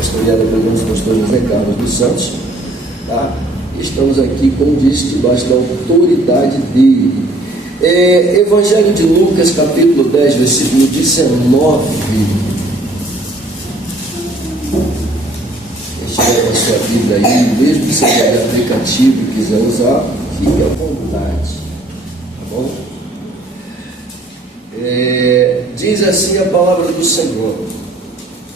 pastoreada pelo pastor José Carlos dos Santos, tá? Estamos aqui, como disse, debaixo da autoridade dele. Evangelho de Lucas, capítulo 10, versículo 19. Leva a sua Bíblia aí, mesmo que seja de aplicativo e quiser usar, fique à vontade, tá bom? Diz assim a palavra do Senhor: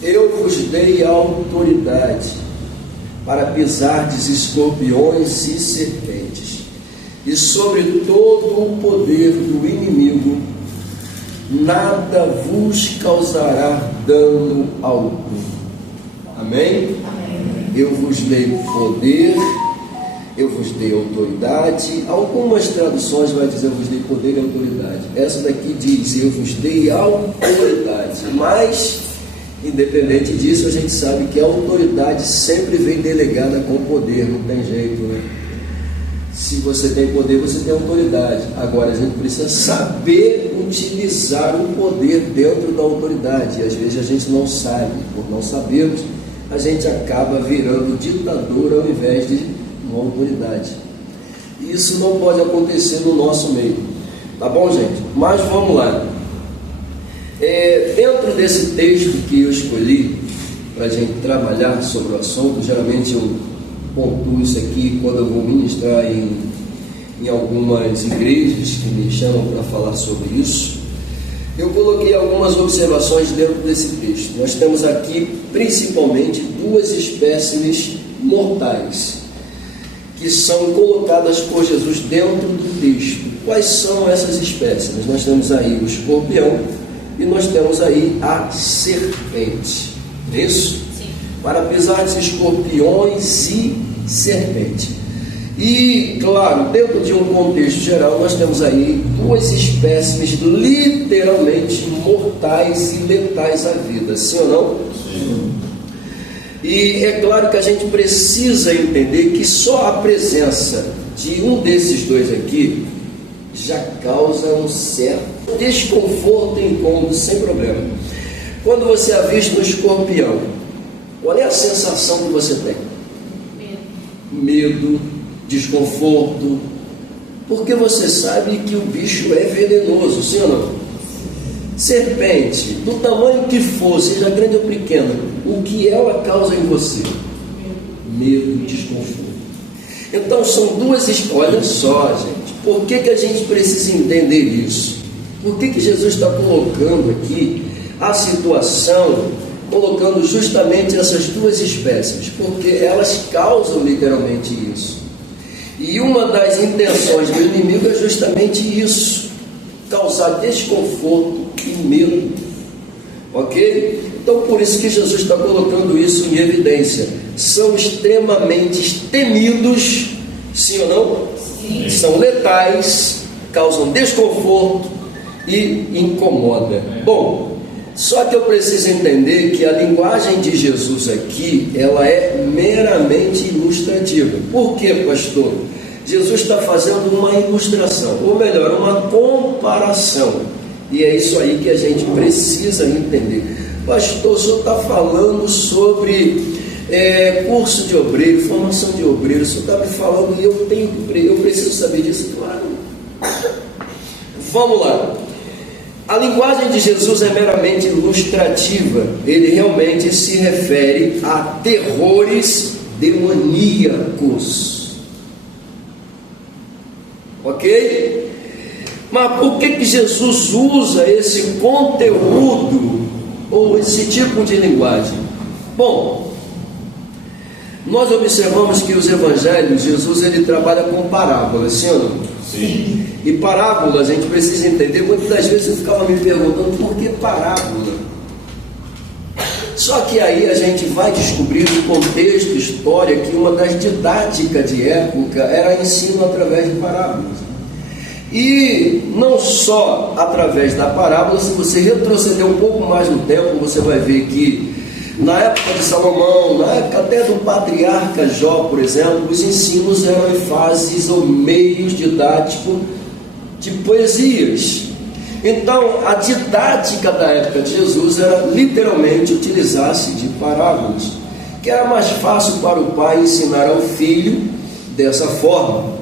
eu vos dei autoridade para pisardes escorpiões e serpentes, e sobre todo o poder do inimigo, nada vos causará dano algum. Amém? Eu vos dei poder, eu vos dei autoridade. Algumas traduções vai dizer eu vos dei poder e autoridade. Essa daqui diz eu vos dei autoridade. Mas, independente disso, a gente sabe que a autoridade sempre vem delegada com poder, não tem jeito, né? Se você tem poder, você tem autoridade. Agora, a gente precisa saber utilizar o poder dentro da autoridade. E às vezes a gente não sabe, por não sabermos, a gente acaba virando ditador ao invés de uma autoridade. Isso não pode acontecer no nosso meio, tá bom, gente? Mas vamos lá. Dentro desse texto que eu escolhi para a gente trabalhar sobre o assunto, geralmente eu pontuo isso aqui quando eu vou ministrar em algumas igrejas que me chamam para falar sobre isso. Eu coloquei algumas observações dentro desse texto. Nós temos aqui principalmente duas espécimes mortais que são colocadas por Jesus dentro do texto. Quais são essas espécimes? Nós temos aí o escorpião e nós temos aí a serpente. É isso? Sim. Para pisar de escorpiões e serpente. E, claro, dentro de um contexto geral, nós temos aí duas espécimes literalmente mortais e letais à vida, sim ou não? Sim. E é claro que a gente precisa entender que só a presença de um desses dois aqui já causa um certo desconforto e incômodo, sem problema. Quando você avista um escorpião, qual é a sensação que você tem? Medo, desconforto, porque você sabe que o bicho é venenoso, sim ou não? Serpente, do tamanho que for, seja grande ou pequena, o que ela causa em você? Medo, desconforto. Então são duas escolhas. Olha só, gente, por que a gente precisa entender isso? Por que Jesus está colocando aqui a situação, colocando justamente essas duas espécies? Porque elas causam literalmente isso. E uma das intenções do inimigo é justamente isso: causar desconforto e medo. Ok? Então, por isso que Jesus está colocando isso em evidência. São extremamente temidos, sim ou não? Sim. São letais, causam desconforto e incomoda. Bom, só que eu preciso entender que a linguagem de Jesus aqui, ela é meramente ilustrativa. Por quê, pastor? Jesus está fazendo uma ilustração, ou melhor, uma comparação. E é isso aí que a gente precisa entender. Pastor, o senhor está falando sobre curso de obreiro, formação de obreiro. O senhor está me falando e eu preciso saber disso. Claro. Vamos lá. A linguagem de Jesus é meramente ilustrativa. Ele realmente se refere a terrores demoníacos. Ok? Mas por que Jesus usa esse conteúdo ou esse tipo de linguagem? Bom, nós observamos que os evangelhos, Jesus ele trabalha com parábolas, sim ou não? Sim. E parábolas, a gente precisa entender. Muitas das vezes eu ficava me perguntando por que parábola. Só que aí a gente vai descobrir no contexto, história, que uma das didáticas de época era ensino através de parábolas. E não só através da parábola. Se você retroceder um pouco mais no tempo, você vai ver que na época de Salomão, na época até do patriarca Jó, por exemplo, os ensinos eram em fases ou meios didáticos de poesias. Então, a didática da época de Jesus era literalmente utilizar-se de parábolas. que era mais fácil para o pai ensinar ao filho dessa forma.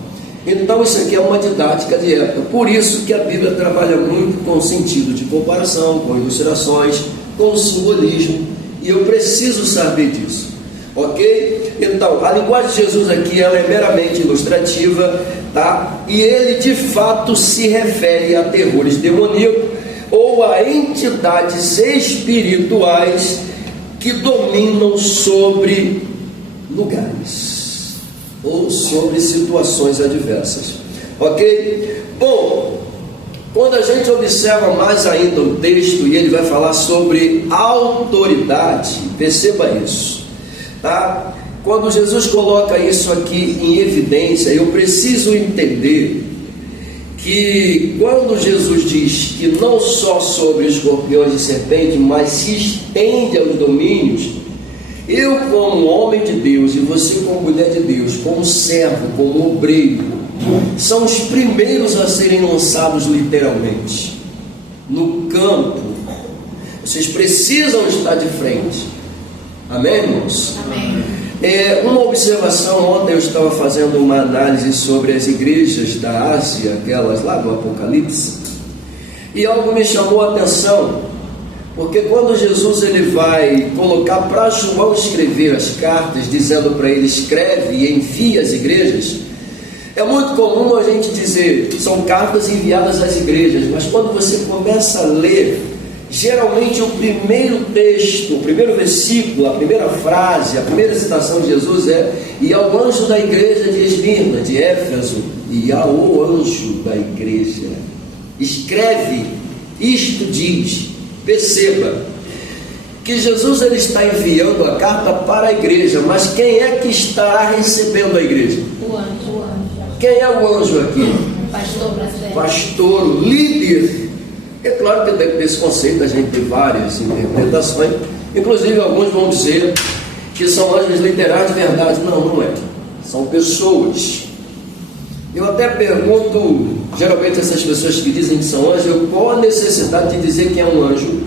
Então isso aqui é uma didática de época, por isso que a Bíblia trabalha muito com o sentido de comparação, com ilustrações, com simbolismo, e eu preciso saber disso, ok? Então, a linguagem de Jesus aqui, ela é meramente ilustrativa, tá? E ele de fato se refere a terrores demoníacos ou a entidades espirituais que dominam sobre lugares ou sobre situações adversas, ok? Bom, quando a gente observa mais ainda o texto, e ele vai falar sobre autoridade, perceba isso, tá? Quando Jesus coloca isso aqui em evidência, eu preciso entender que quando Jesus diz que não só sobre escorpiões e serpentes, mas se estende aos domínios, eu como homem de Deus e você como mulher de Deus, como servo, como obreiro, são os primeiros a serem lançados literalmente no campo. Vocês precisam estar de frente. Amém, irmãos? Amém. Uma observação, ontem eu estava fazendo uma análise sobre as igrejas da Ásia, aquelas lá do Apocalipse, e algo me chamou a atenção, porque quando Jesus ele vai colocar para João escrever as cartas, dizendo para ele: escreve e envia às igrejas, é muito comum a gente dizer, são cartas enviadas às igrejas, mas quando você começa a ler, geralmente o primeiro texto, o primeiro versículo, a primeira frase, a primeira citação de Jesus é: e ao anjo da igreja de Esmirna, de Éfeso, e ao anjo da igreja, escreve, isto diz. Perceba que Jesus ele está enviando a carta para a igreja, mas quem é que está recebendo a igreja? O anjo. Quem é o anjo aqui? Pastor brasileiro. Pastor, líder. É claro que dentro desse conceito a gente tem várias interpretações, inclusive alguns vão dizer que são anjos literais de verdade. Não, não é. São pessoas. Eu até pergunto, geralmente essas pessoas que dizem que são anjos, qual a necessidade de dizer que é um anjo?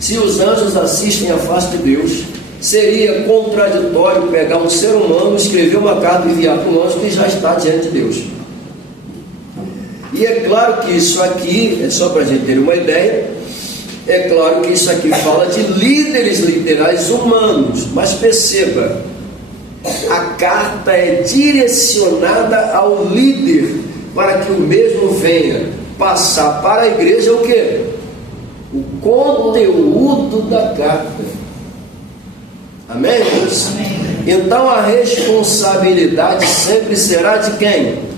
Se os anjos assistem à face de Deus, seria contraditório pegar um ser humano, escrever uma carta e enviar para um anjo que já está diante de Deus. E é claro que isso aqui, é só para a gente ter uma ideia, é claro que isso aqui fala de líderes literais humanos, mas perceba, a carta é direcionada ao líder, para que o mesmo venha passar para a igreja o quê? O conteúdo da carta. Amém, irmãos? Amém. Então a responsabilidade sempre será de quem?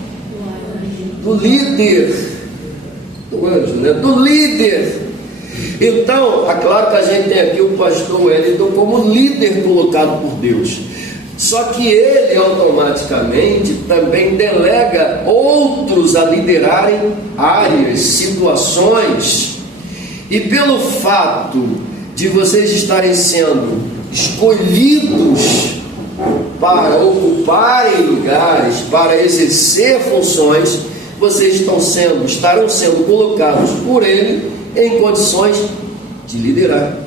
Do líder. Do anjo, né? Do líder. Então, é claro que a gente tem aqui o pastor Wellington como líder colocado por Deus. Só que ele automaticamente também delega outros a liderarem áreas, situações. E pelo fato de vocês estarem sendo escolhidos para ocuparem lugares, para exercer funções, vocês estarão sendo colocados por ele em condições de liderar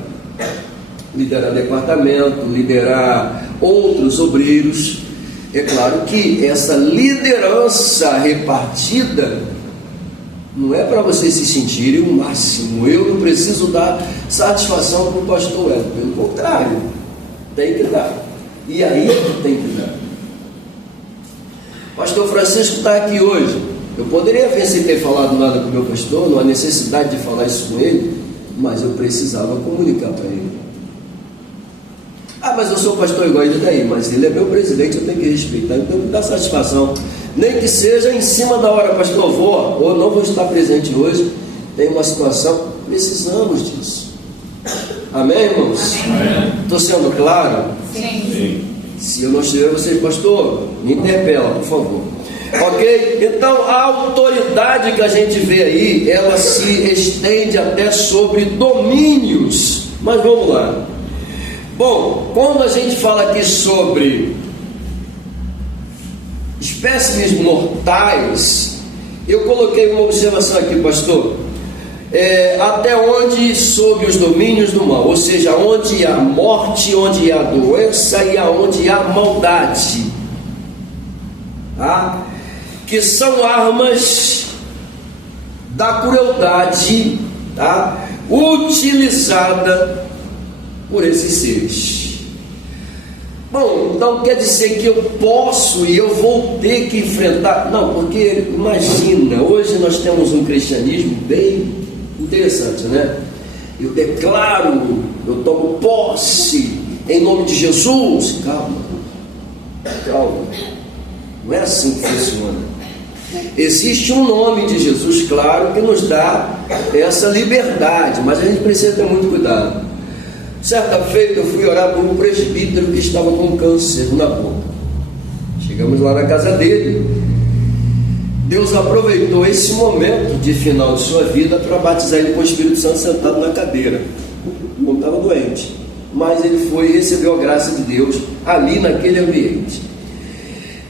departamento, liderar outros obreiros. É claro que essa liderança repartida não é para vocês se sentirem o máximo. Eu não preciso dar satisfação para o pastor Hélio, pelo contrário, tem que dar. E aí que tem que dar. Pastor Francisco está aqui hoje. Eu poderia ver sem ter falado nada com o meu pastor, não há necessidade de falar isso com ele, mas eu precisava comunicar para ele. Mas eu sou pastor igual ele daí, mas ele é meu presidente, eu tenho que respeitar, então me dá satisfação, nem que seja em cima da hora, pastor, vou ou não vou estar presente hoje, tem uma situação, precisamos disso. Amém, irmãos? Estou sendo claro? Sim. Se eu não estiver, vocês, pastor, me interpela, por favor. Ok? Então a autoridade que a gente vê aí, ela se estende até sobre domínios. Mas vamos lá. Bom, quando a gente fala aqui sobre espécimes mortais, eu coloquei uma observação aqui, pastor. até onde sob os domínios do mal, ou seja, onde há morte, onde há doença e aonde há maldade, tá? Que são armas da crueldade, tá? Utilizada por esses seres. Bom, então quer dizer que eu posso e eu vou ter que enfrentar? Não, porque imagina, hoje nós temos um cristianismo bem interessante, né? Eu declaro, eu tomo posse em nome de Jesus. Calma, não é assim que funciona. Existe um nome de Jesus, claro, que nos dá essa liberdade, mas a gente precisa ter muito cuidado. Certa feita eu fui orar por um presbítero que estava com câncer na boca. Chegamos lá na casa dele. Deus aproveitou esse momento de final de sua vida para batizar ele com o Espírito Santo sentado na cadeira. Não estava doente, mas ele foi e recebeu a graça de Deus ali naquele ambiente.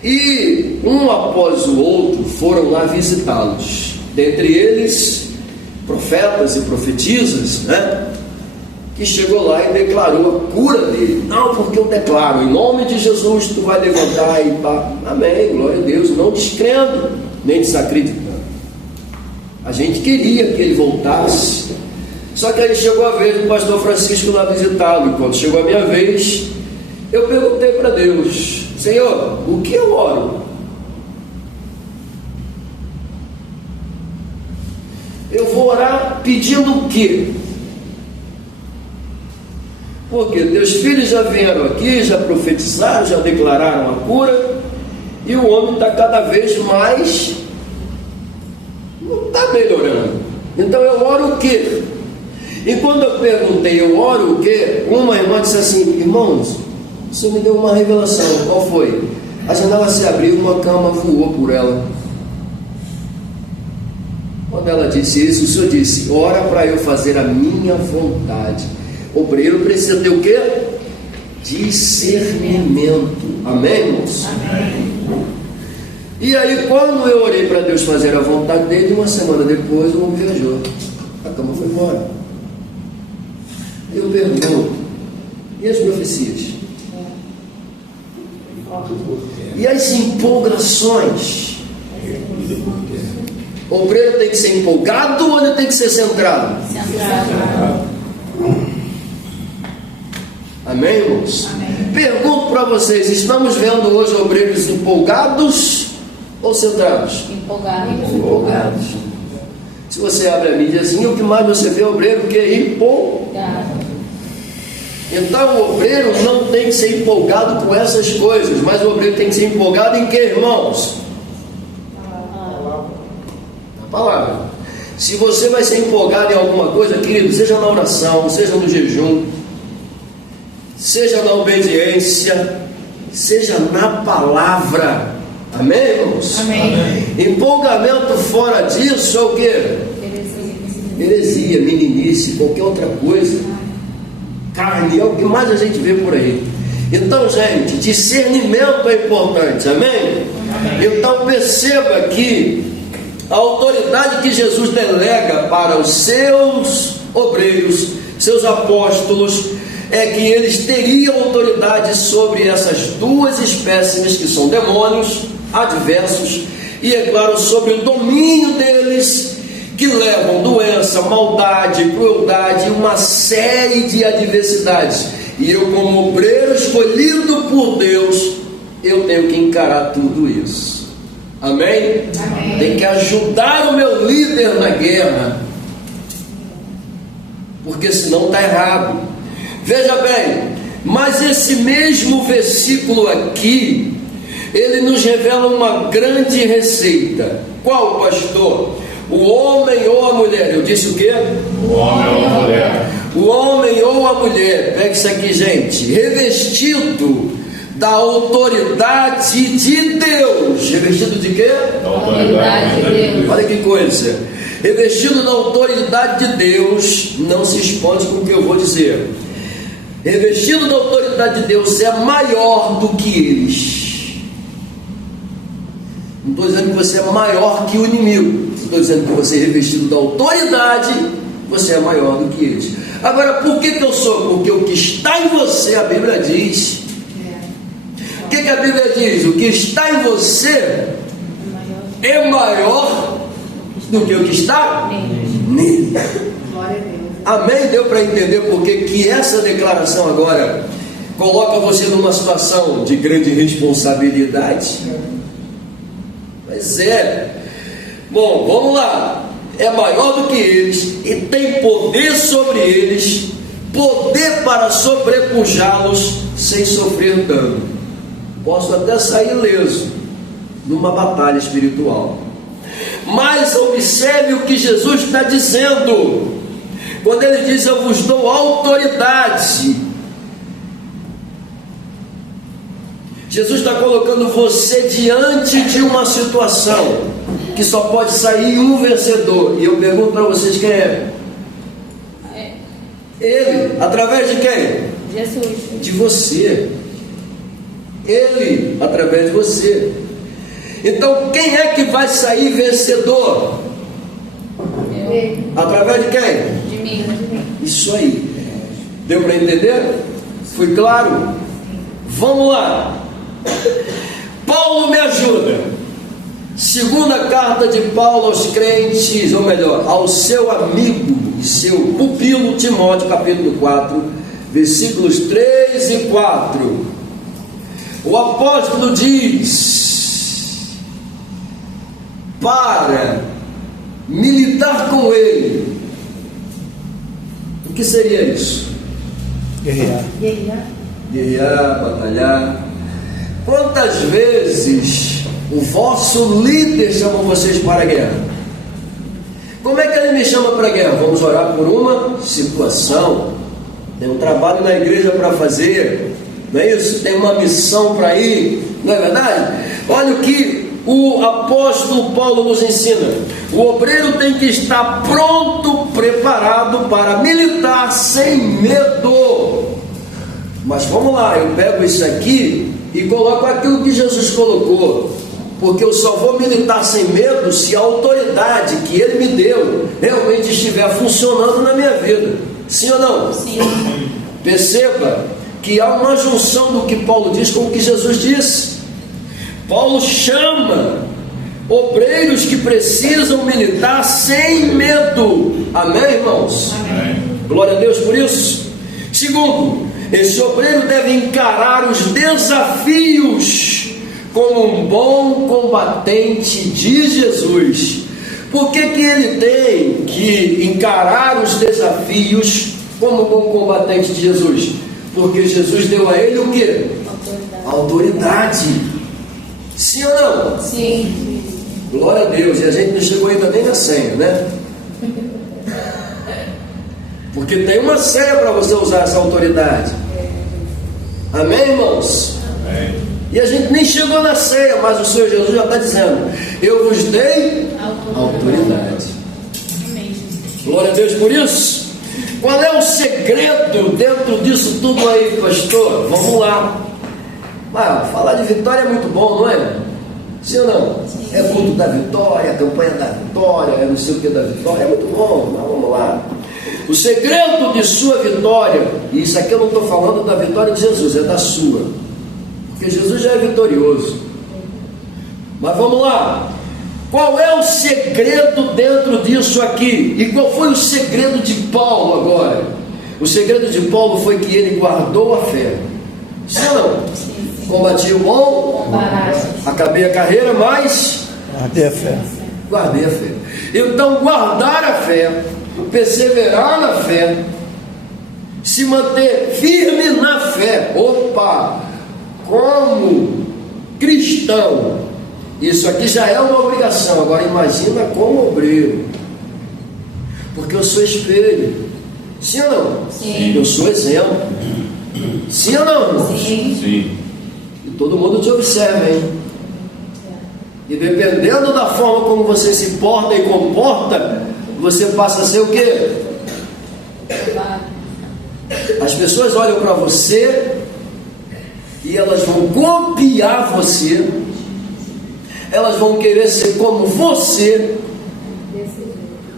E um após o outro foram lá visitá-los. Dentre eles, profetas e profetisas, né? Que chegou lá e declarou a cura dele. Não, porque eu declaro, em nome de Jesus tu vai levantar e pá. Amém, glória a Deus, não descrendo, nem desacreditando. A gente queria que ele voltasse. Só que aí chegou a vez do pastor Francisco lá visitá-lo. E quando chegou a minha vez, eu perguntei para Deus: Senhor, o que eu oro? Eu vou orar pedindo o quê? Porque teus filhos já vieram aqui, já profetizaram, já declararam a cura, e o homem está cada vez mais, não está melhorando. Então eu oro o quê? E quando eu perguntei, eu oro o quê? Uma irmã disse assim: irmãos, o Senhor me deu uma revelação. Qual foi? A janela se abriu, uma cama voou por ela. Quando ela disse isso, o Senhor disse: ora para eu fazer a minha vontade. O obreiro precisa ter o quê? Discernimento. Amém, irmãos? Amém. E aí, quando eu orei para Deus fazer a vontade dele, uma semana depois o homem viajou. A cama foi embora. Eu pergunto: e as profecias? E as empolgações? O obreiro tem que ser empolgado ou ele tem que ser centrado? Centrado. Amém, irmãos? Amém. Pergunto para vocês: estamos vendo hoje obreiros empolgados ou centrados? Empolgados. Se você abre a mídiazinha, o que mais você vê é obreiro que é empolgado. Então o obreiro não tem que ser empolgado com essas coisas, mas o obreiro tem que ser empolgado em que, irmãos? Na palavra. Se você vai ser empolgado em alguma coisa, querido, seja na oração, seja no jejum, seja na obediência, seja na palavra. Amém, irmãos? Amém. Empolgamento fora disso é o quê? Heresia, meninice, qualquer outra coisa. Carne, é o que mais a gente vê por aí. Então, gente, discernimento é importante. Amém? Então perceba que a autoridade que Jesus delega para os seus obreiros, seus apóstolos, é que eles teriam autoridade sobre essas duas espécies que são demônios adversos, e é claro, sobre o domínio deles, que levam doença, maldade, crueldade e uma série de adversidades. E eu, como obreiro escolhido por Deus, eu tenho que encarar tudo isso. Amém? Amém. Tem que ajudar o meu líder na guerra, porque senão está errado. Veja bem, mas esse mesmo versículo aqui, ele nos revela uma grande receita. Qual, pastor? O homem ou a mulher? Eu disse o quê? O homem ou a mulher. O homem ou a mulher, pega isso aqui, gente, revestido da autoridade de Deus. Revestido de quê? Da autoridade de Deus. Olha que coisa. Revestido da autoridade de Deus, não se espante com o que eu vou dizer. Revestido da autoridade de Deus é maior do que eles. Não estou dizendo que você é maior que o inimigo. Estou dizendo que você é revestido da autoridade, você é maior do que eles. Agora, por que eu sou? Porque o que está em você, a Bíblia diz. O que a Bíblia diz? O que está em você é maior do que o que está nele. Glória a Deus. Amém? Deu para entender porque que essa declaração agora coloca você numa situação de grande responsabilidade? Pois é. Bom, vamos lá. É maior do que eles e tem poder sobre eles, poder para sobrepujá-los sem sofrer dano. Posso até sair ileso numa batalha espiritual. Mas observe o que Jesus está dizendo quando ele diz: eu vos dou autoridade. Jesus está colocando você diante de uma situação que só pode sair um vencedor. E eu pergunto para vocês: quem é? Ele. Através de quem? Jesus. De você. Ele, através de você. Então, quem é que vai sair vencedor? Eu. Através de quem? De mim. Isso aí. Deu para entender? Foi claro? Vamos lá. Paulo me ajuda. Segunda carta de Paulo aos crentes, ou melhor, ao seu amigo e seu pupilo Timóteo, capítulo 4, versículos 3 e 4. O apóstolo diz: para militar com ele. O que seria isso? Guerrear. Guerrear, batalhar. Quantas vezes o vosso líder chama vocês para a guerra? Como é que ele me chama para a guerra? Vamos orar por uma situação. Tem um trabalho na igreja para fazer, não é isso? Tem uma missão para ir, não é verdade? Olha o que o apóstolo Paulo nos ensina: o obreiro tem que estar pronto, preparado para militar sem medo. Mas vamos lá, eu pego isso aqui e coloco aquilo que Jesus colocou, porque eu só vou militar sem medo se a autoridade que Ele me deu realmente estiver funcionando na minha vida. Sim ou não? Sim. Perceba que há uma junção do que Paulo diz com o que Jesus disse. Paulo chama obreiros que precisam militar sem medo. Amém, irmãos? Amém. Glória a Deus por isso. Segundo, esse obreiro deve encarar os desafios como um bom combatente de Jesus. Por que ele tem que encarar os desafios como um bom combatente de Jesus? Porque Jesus deu a ele o quê? Autoridade. Sim ou não? Sim. Glória a Deus. E a gente não chegou ainda nem na senha, né? Porque tem uma senha para você usar essa autoridade. Amém, irmãos? Amém. E a gente nem chegou na ceia, mas o Senhor Jesus já está dizendo: eu vos dei autoridade. Amém. Glória a Deus por isso. Qual é o segredo dentro disso tudo aí, pastor? Vamos lá. Falar de vitória é muito bom, não é? Sim ou não? Sim. É culto da vitória, a campanha da vitória, é não sei o que da vitória, é muito bom, mas vamos lá. O segredo de sua vitória, e isso aqui eu não estou falando da vitória de Jesus, é da sua, porque Jesus já é vitorioso. Mas vamos lá. Qual é o segredo dentro disso aqui? E qual foi o segredo de Paulo agora? O segredo de Paulo foi que ele guardou a fé. Sim ou não? Sim. Combati o bom, Combate. acabei a carreira, mas Guardei a fé. guardei a fé. Então, guardar a fé, perseverar na fé, se manter firme na fé. Opa! Como cristão, isso aqui já é uma obrigação. Agora imagina como obreiro, porque eu sou espelho. Sim ou não? Sim. Eu sou exemplo. Sim ou não, irmãos? Sim. Sim. E todo mundo te observa, hein? E dependendo da forma como você se porta e comporta, você passa a ser o quê? As pessoas olham para você e elas vão copiar você. elas vão querer ser como você.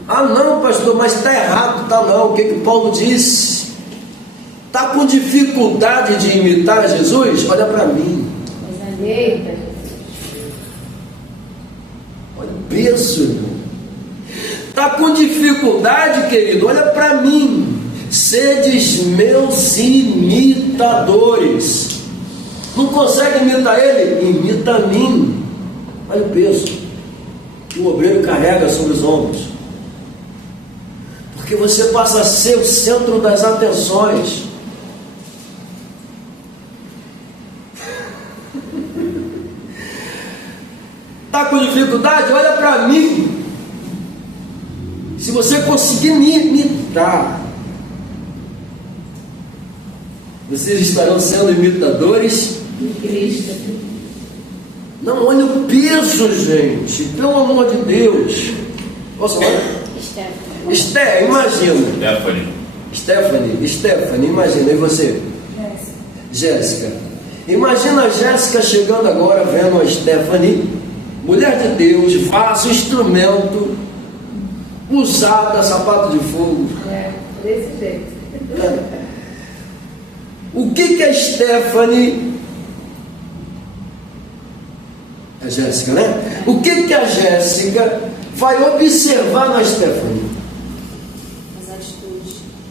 Ah não, pastor, mas está errado. Está não, o que Paulo disse? Está com dificuldade de imitar Jesus? Olha para mim. Olha o peso, irmão. Está com dificuldade, querido? Olha para mim. Sedes meus imitadores. Não consegue imitar ele? Imita a mim. Olha o peso que o obreiro carrega sobre os ombros. Porque você passa a ser o centro das atenções. Está com dificuldade? Olha para mim. Se você conseguir me imitar, vocês estarão sendo imitadores de Cristo. Não, olha o peso, gente. Pelo amor de Deus. Posso falar? Imagina. Stephanie, imagina. E você? Jéssica. Imagina a Jéssica chegando agora, vendo a Stephanie, mulher de Deus, vaso, instrumento, usada, sapato de fogo. Desse jeito. O que a Stephanie... A Jéssica, né? O que a Jéssica vai observar na Stephanie?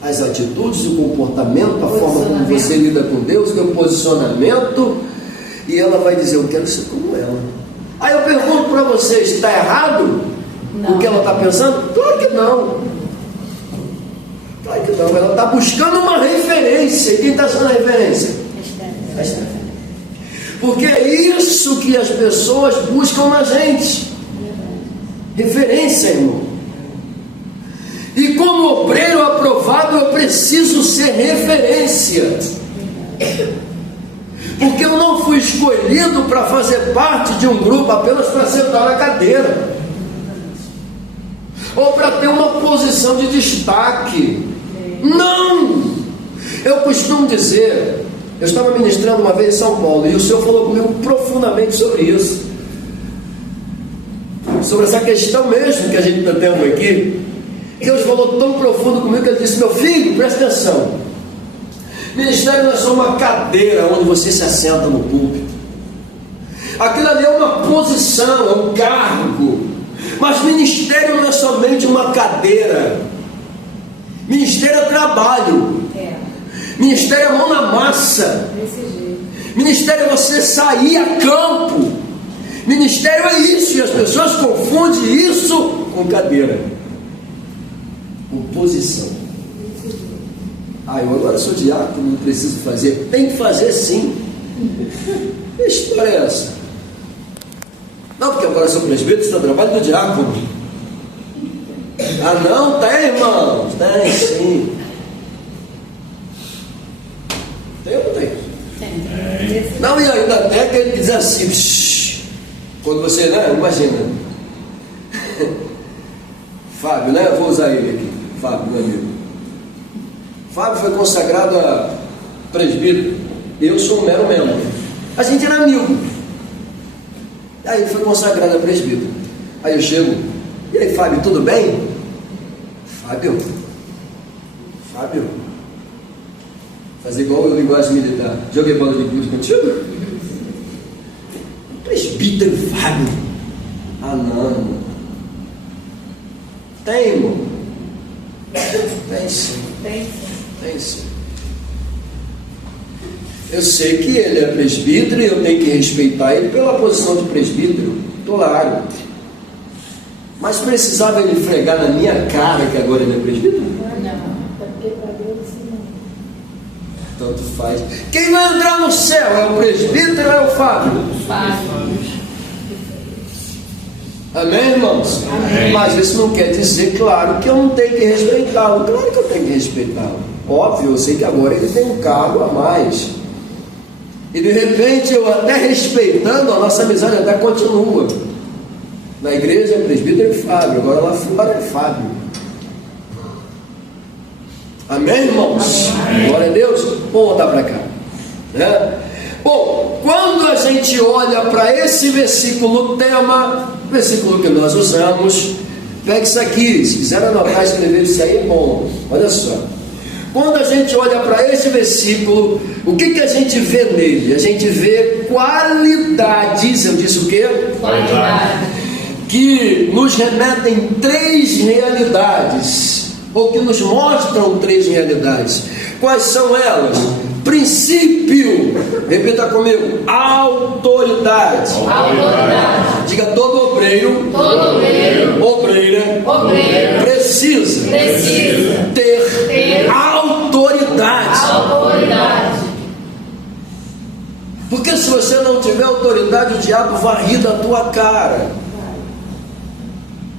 As atitudes, o comportamento, a forma como você lida com Deus, o seu posicionamento, e ela vai dizer, eu quero ser como ela. Aí eu pergunto para você, está errado o que ela está pensando? Claro que não. Claro que não. Ela está buscando uma referência. E quem está sendo a referência? A Stephanie. Porque é isso que as pessoas buscam na gente. Referência, irmão. E como obreiro aprovado, eu preciso ser referência. Porque eu não fui escolhido para fazer parte de um grupo apenas para sentar na cadeira, ou para ter uma posição de destaque. Não! Eu costumo dizer, eu estava ministrando uma vez em São Paulo, e o Senhor falou comigo profundamente sobre isso, sobre essa questão mesmo que a gente está tendo aqui. Deus falou tão profundo comigo que Ele disse, meu filho, presta atenção, ministério não é só uma cadeira onde você se assenta no púlpito. Aquilo ali é uma posição, é um cargo. Mas ministério não é somente uma cadeira. Ministério é trabalho. Ministério é mão na massa. Ministério é você sair a campo. Ministério é isso, e as pessoas confundem isso com cadeira, com posição. Eu agora sou diácono, não preciso fazer. Tem que fazer sim. Que história é essa? Não, porque agora sou presbítero, isso é o trabalho do diácono. Não, tem, irmão. Tem sim. Tem ou não tem? Tem. Não, e ainda até que ele diz assim, quando você, né, imagina. Fábio, né, eu vou usar ele aqui. Fábio, meu amigo. Fábio foi consagrado a presbítero. Eu sou um mero membro. A gente era amigo. Aí ele foi consagrado a presbítero. Aí eu chego, e aí, Fábio, tudo bem? Fábio, fazer igual a linguagem militar. Joguei bola de gude contigo? Presbítero Fábio. Não. Tem, irmão? Tem sim. Tem sim. Eu sei que ele é presbítero e eu tenho que respeitar ele pela posição de presbítero, claro. Mas precisava ele fregar na minha cara que agora ele é presbítero? Não. Porque para Deus não. Tanto faz. Quem vai entrar no céu é o presbítero ou é o Fábio? Amém, irmãos? Amém. Mas isso não quer dizer, claro, que eu não tenho que respeitá-lo. Claro que eu tenho que respeitá-lo. Óbvio, eu sei que agora ele tem um cargo a mais. E de repente, eu até respeitando, a nossa amizade até continua. Na igreja é presbítero e Fábio, agora lá fora é Fábio. Amém, irmãos? Amém. Glória a Deus. Vamos voltar para cá. Bom, quando a gente olha para esse versículo tema, versículo que nós usamos, pega isso aqui, se quiser anotar, escrever isso aí é bom. Olha só. Quando a gente olha para esse versículo, o que a gente vê nele? A gente vê qualidades, eu disse o quê? Qualidade. Que nos remetem três realidades, ou que nos mostram três realidades. Quais são elas? Princípio, repita comigo, autoridade. Autoridade. Diga, todo obreiro, obreira, precisa ter autoridade. Porque se você não tiver autoridade, o diabo vai rir da tua cara,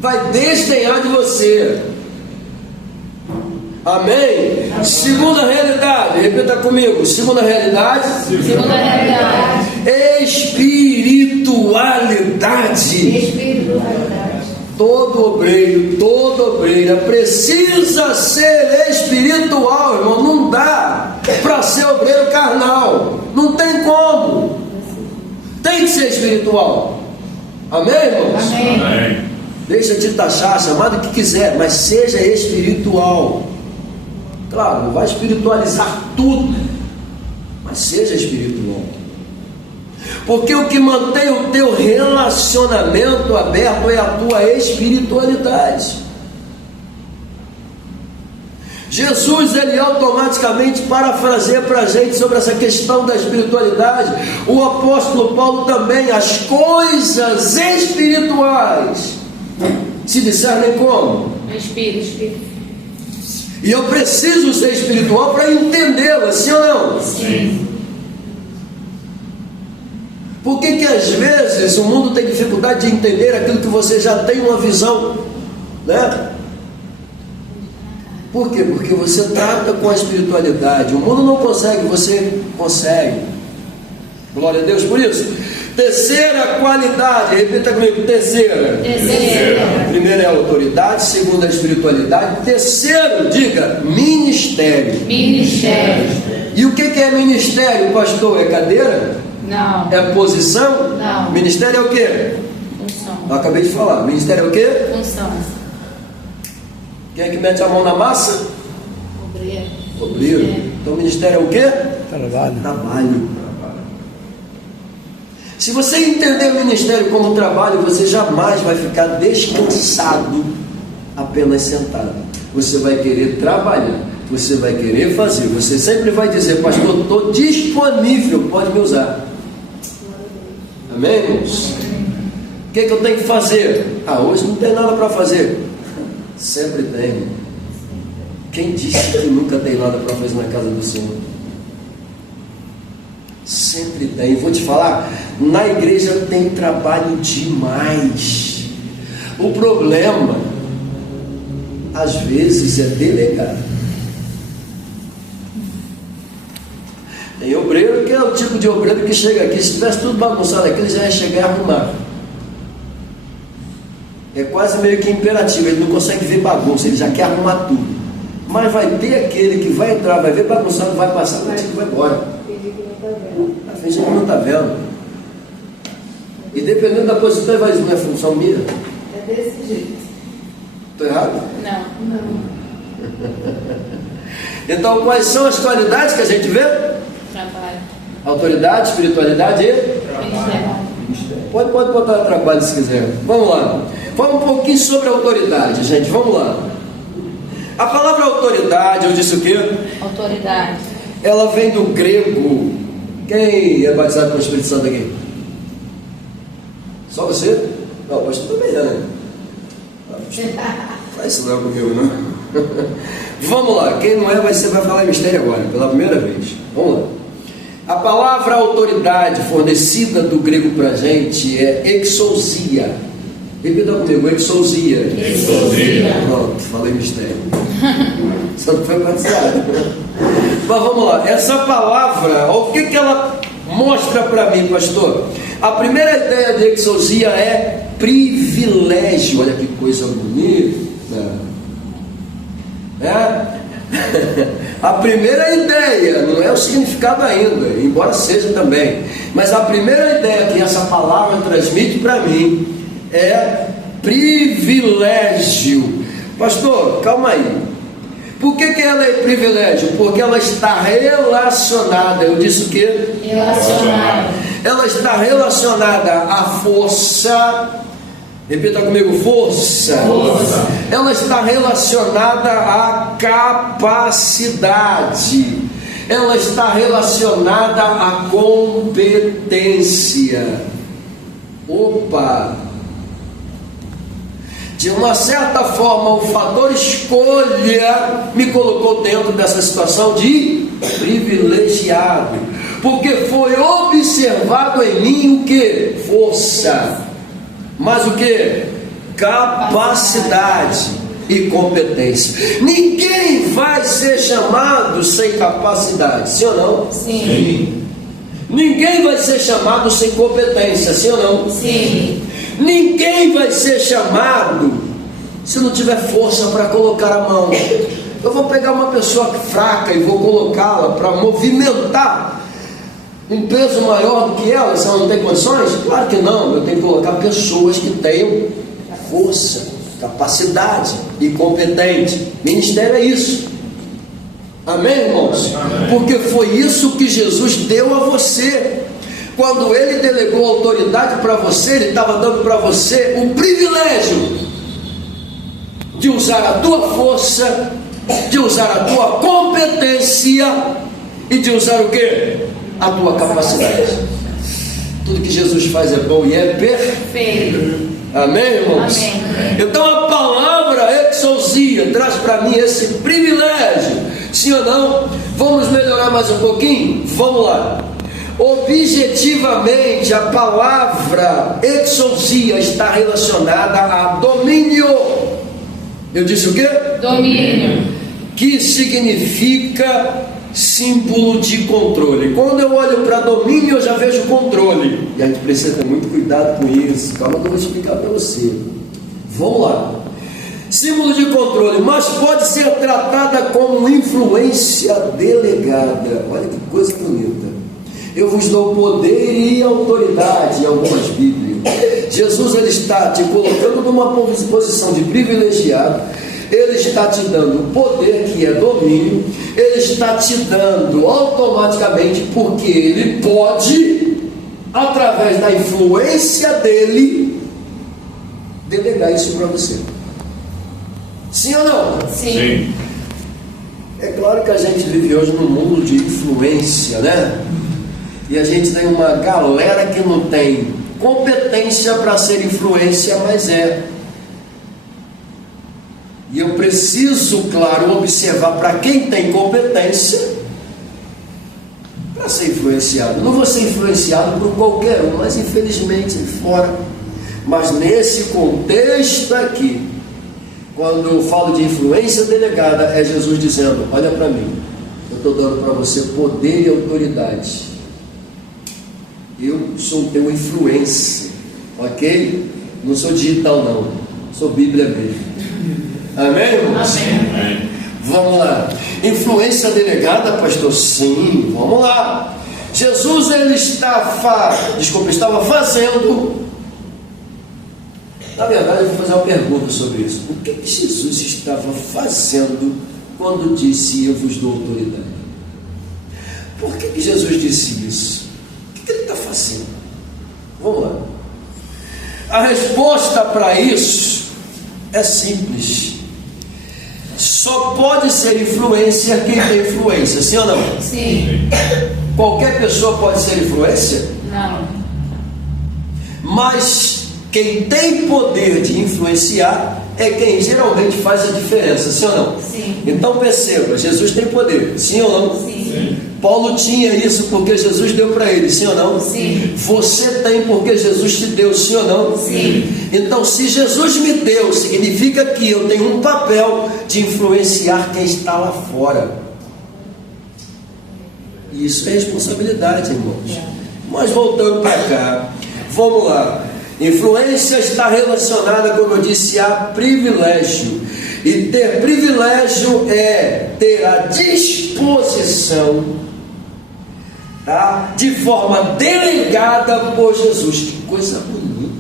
vai desdenhar de você. Amém? Segunda realidade, repita comigo, segunda realidade, espiritualidade. Todo obreiro, toda obreira precisa ser espiritual, irmão. Não dá para ser obreiro carnal, não tem como, tem que ser espiritual. Amém, irmãos? Amém. Deixa de taxar, chamado que quiser, mas seja espiritual. Claro, não vai espiritualizar tudo, mas seja espiritual. Porque o que mantém o teu relacionamento aberto é a tua espiritualidade. Jesus, ele automaticamente parafraseia para a gente sobre essa questão da espiritualidade. O apóstolo Paulo também, as coisas espirituais se discernem como? Espírito. E eu preciso ser espiritual para entendê-la, sim ou não? Sim. Por que às vezes o mundo tem dificuldade de entender aquilo que você já tem uma visão, né? Por quê? Porque você trata com a espiritualidade. O mundo não consegue, você consegue. Glória a Deus por isso. Terceira qualidade, repita comigo, terceira. Primeira é a autoridade, segunda é a espiritualidade. Terceiro, diga, ministério. E o que é ministério, pastor? É cadeira? Não. É posição? Não. Ministério é o quê? Função. Eu acabei de falar. Ministério é o quê? Função. Quem é que mete a mão na massa? Obreiro. Obreiro. Então ministério é o quê? Trabalho. Trabalho. Se você entender o ministério como trabalho, você jamais vai ficar descansado apenas sentado. Você vai querer trabalhar, você vai querer fazer, você sempre vai dizer, pastor, estou disponível, pode me usar. Amém, irmãos? O que eu tenho que fazer? Hoje não tem nada para fazer. Sempre tem. Quem disse que nunca tem nada para fazer na casa do Senhor? Sempre tem. Vou te falar, na igreja tem trabalho demais. O problema, às vezes, é delegar. Tem obreiro que é o tipo de obreiro que chega aqui, se tivesse tudo bagunçado aqui, ele já ia chegar e arrumar. É quase meio que imperativo, ele não consegue ver bagunça, ele já quer arrumar tudo. Mas vai ter aquele que vai entrar, vai ver bagunçado, vai passar, vai embora. A finge que não está vendo. E dependendo da posição, ele vai dizer, não é função minha? É desse jeito. Estou errado? Não. Então, quais são as qualidades que a gente vê? Trabalho. Autoridade, espiritualidade e... Ministério. Pode botar trabalho se quiser. Vamos lá. Fala um pouquinho sobre a autoridade, gente. Vamos lá. A palavra autoridade, eu disse o quê? Autoridade. Ela vem do grego. Quem é batizado com o Espírito Santo aqui? Só você? Não, mas tu também é, né? Faz isso não comigo, não. Vamos lá. Quem não é, vai falar em mistério agora, pela primeira vez. Vamos lá. A palavra autoridade fornecida do grego para a gente é exousia. Repita comigo, exousia. Pronto, falei mistério. Só não foi batizado. Mas vamos lá, essa palavra, o que ela mostra para mim, pastor? A primeira ideia de exousia é privilégio. Olha que coisa bonita. A primeira ideia, não é o significado ainda, embora seja também, mas a primeira ideia que essa palavra transmite para mim é privilégio. Pastor, calma aí. Por que ela é privilégio? Porque ela está relacionada. Eu disse o quê? Relacionada. Ela está relacionada à força. Repita comigo, força. Força. Ela está relacionada à capacidade. Ela está relacionada à competência. Opa! De uma certa forma, o fator escolha me colocou dentro dessa situação de privilegiado, porque foi observado em mim o que? Força, mas o que? Capacidade e competência. Ninguém vai ser chamado sem capacidade, sim ou não? Sim. Ninguém vai ser chamado sem competência, sim ou não? Sim. Ninguém vai ser chamado se não tiver força para colocar a mão. Eu vou pegar uma pessoa fraca e vou colocá-la para movimentar um peso maior do que ela, se ela não tem condições? Claro que não, eu tenho que colocar pessoas que tenham força, capacidade e competente. Ministério é isso. Amém, irmãos? Amém. Porque foi isso que Jesus deu a você. Quando Ele delegou autoridade para você, Ele estava dando para você o privilégio de usar a tua força, de usar a tua competência e de usar o quê? A tua capacidade. Tudo que Jesus faz é bom e é perfeito. Amém, irmãos? Amém. Então a palavra exousia traz para mim esse privilégio. Sim ou não? Vamos melhorar mais um pouquinho? Vamos lá. Objetivamente, a palavra exousia está relacionada a domínio. Eu disse o quê? Domínio. Que significa símbolo de controle. Quando eu olho para domínio, eu já vejo controle. E a gente precisa ter muito cuidado com isso. Calma que eu vou explicar para você. Vamos lá. Símbolo de controle, mas pode ser tratada como influência delegada. Olha que coisa bonita. Eu vos dou poder e autoridade em algumas Bíblias. Jesus, ele está te colocando numa posição de privilegiado. Ele está te dando poder, que é domínio. Ele está te dando automaticamente, porque ele pode, através da influência dele, delegar isso para você. Sim ou não? Sim. É claro que a gente vive hoje num mundo de influência, né? E a gente tem uma galera que não tem competência para ser influência, mas é. E eu preciso, claro, observar para quem tem competência para ser influenciado. Não vou ser influenciado por qualquer um, mas infelizmente fora. Mas nesse contexto aqui, quando eu falo de influência delegada, é Jesus dizendo: olha para mim, eu estou dando para você poder e autoridade. Eu sou teu influência, ok? Não sou digital não, sou Bíblia mesmo. Amém, irmãos? Amém. Vamos lá. Influência delegada, pastor? Sim, vamos lá. Jesus, ele estava fazendo. Na verdade, eu vou fazer uma pergunta sobre isso. O que Jesus estava fazendo quando disse: eu vos dou autoridade? Por que Jesus disse isso? O que ele está fazendo? Vamos lá. A resposta para isso é simples. Só pode ser influência quem tem influência, sim ou não? Sim. Qualquer pessoa pode ser influência? Não. Mas quem tem poder de influenciar é quem geralmente faz a diferença, sim ou não? Sim. Então perceba, Jesus tem poder, sim ou não? Sim. Paulo tinha isso porque Jesus deu para ele, sim ou não? Sim. Você tem porque Jesus te deu, sim ou não? Sim. Então, se Jesus me deu, significa que eu tenho um papel de influenciar quem está lá fora. Isso é responsabilidade, irmãos. Mas voltando para cá, vamos lá. Influência está relacionada, como eu disse, a privilégio. E ter privilégio é ter a disposição, tá? De forma delegada por Jesus. Que coisa bonita.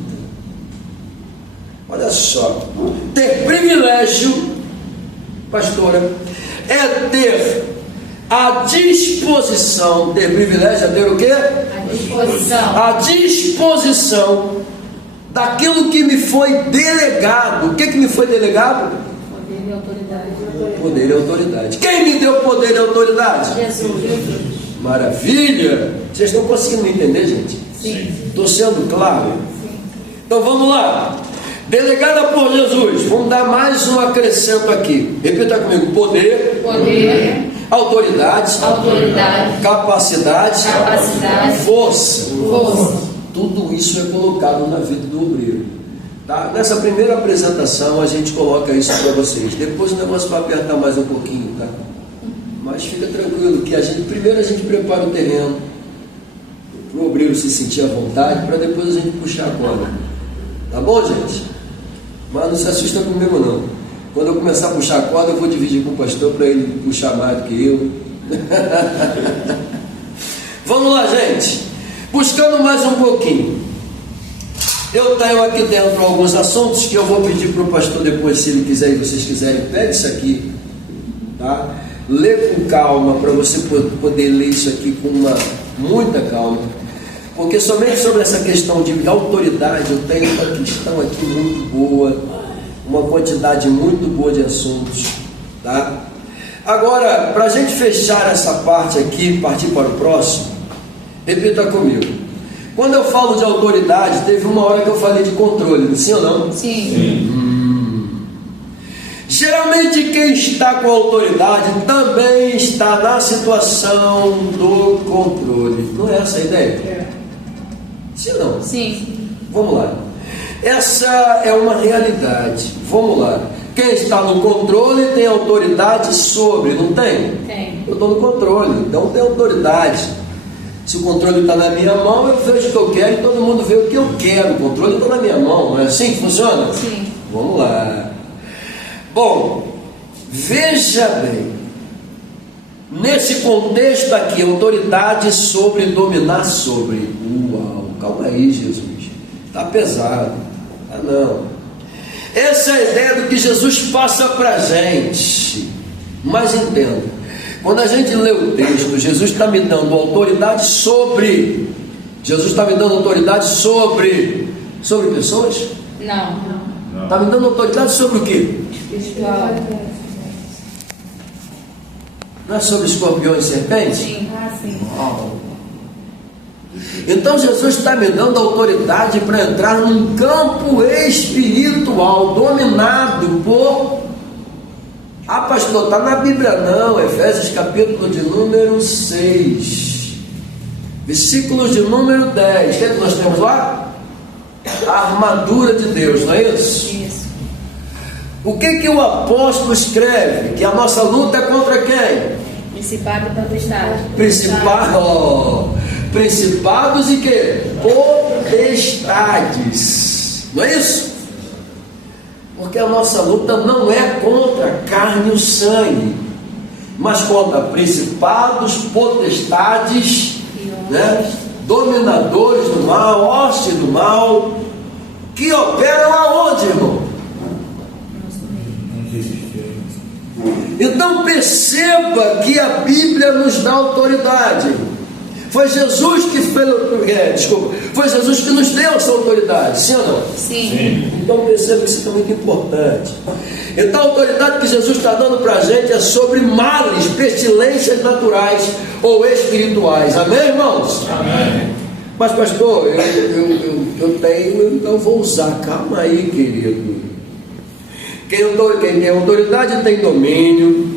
Olha só. Ter privilégio, pastora, é ter a disposição. Ter privilégio é ter o quê? A disposição. A disposição daquilo que me foi delegado. O que me foi delegado? Poder e autoridade. Poder e autoridade. Quem me deu poder e autoridade? Jesus. Maravilha! Vocês estão conseguindo entender, gente? Sim. Estou sendo claro? Então vamos lá. Delegada por Jesus. Vamos dar mais um acrescento aqui. Repita comigo: poder, Poder, autoridade, autoridade, capacidade, força. força. Tudo isso é colocado na vida do obreiro. Tá? Nessa primeira apresentação a gente coloca isso para vocês. Depois o negócio vai apertar mais um pouquinho, tá? Mas fica tranquilo que primeiro a gente prepara o terreno para o obreiro se sentir à vontade, para depois a gente puxar a corda. Tá bom, gente? Mas não se assusta comigo não. Quando eu começar a puxar a corda, eu vou dividir com o pastor para ele puxar mais do que eu. Vamos lá, gente. Buscando mais um pouquinho. Eu tenho aqui dentro alguns assuntos que eu vou pedir para o pastor depois, se ele quiser e vocês quiserem, pede isso aqui, tá? Lê com calma, para você poder ler isso aqui com muita calma, porque somente sobre essa questão de autoridade eu tenho uma questão aqui muito boa, uma quantidade muito boa de assuntos, tá? Agora, para a gente fechar essa parte aqui, partir para o próximo, repita comigo. Quando eu falo de autoridade, teve uma hora que eu falei de controle, sim ou não? Sim. Geralmente quem está com autoridade também está na situação do controle. Não é essa a ideia? Sim ou não? Sim. Vamos lá. Essa é uma realidade. Vamos lá. Quem está no controle tem autoridade sobre, não tem? Tem. Eu estou no controle, então tem autoridade. Se o controle está na minha mão, eu vejo o que eu quero e todo mundo vê o que eu quero. O controle está na minha mão, não é assim que funciona? Sim. Vamos lá. Bom, veja bem. Nesse contexto aqui, autoridade sobre, dominar sobre. Uau, calma aí, Jesus. Está pesado. Ah, não. Essa é a ideia do que Jesus passa para a gente. Mas entenda. Quando a gente lê o texto, Jesus está me dando autoridade sobre. Jesus está me dando autoridade sobre pessoas? Não. Está me dando autoridade sobre o quê? Espiritual. Não é sobre escorpiões e serpentes? Sim. Sim. Então Jesus está me dando autoridade para entrar num campo espiritual dominado por... Ah, pastor, está na Bíblia não, Efésios capítulo de número 6, versículos de número 10, o que é que nós temos lá? A armadura de Deus, não é isso? Isso. O que o apóstolo escreve? Que a nossa luta é contra quem? Principado e potestade. Principados e que? Potestades, não é isso? Porque a nossa luta não é contra a carne e o sangue, mas contra principados, potestades, né? Dominadores do mal, hostes do mal, que operam aonde, irmão? Então perceba que a Bíblia nos dá autoridade. Foi Jesus que foi Jesus que nos deu essa autoridade, sim ou não? Sim. Então perceba que isso é muito importante. Então a autoridade que Jesus está dando para a gente é sobre males, pestilências naturais ou espirituais. Amém, irmãos? Amém. Mas pastor, eu tenho, então vou usar. Calma aí, querido. Quem tem autoridade tem domínio.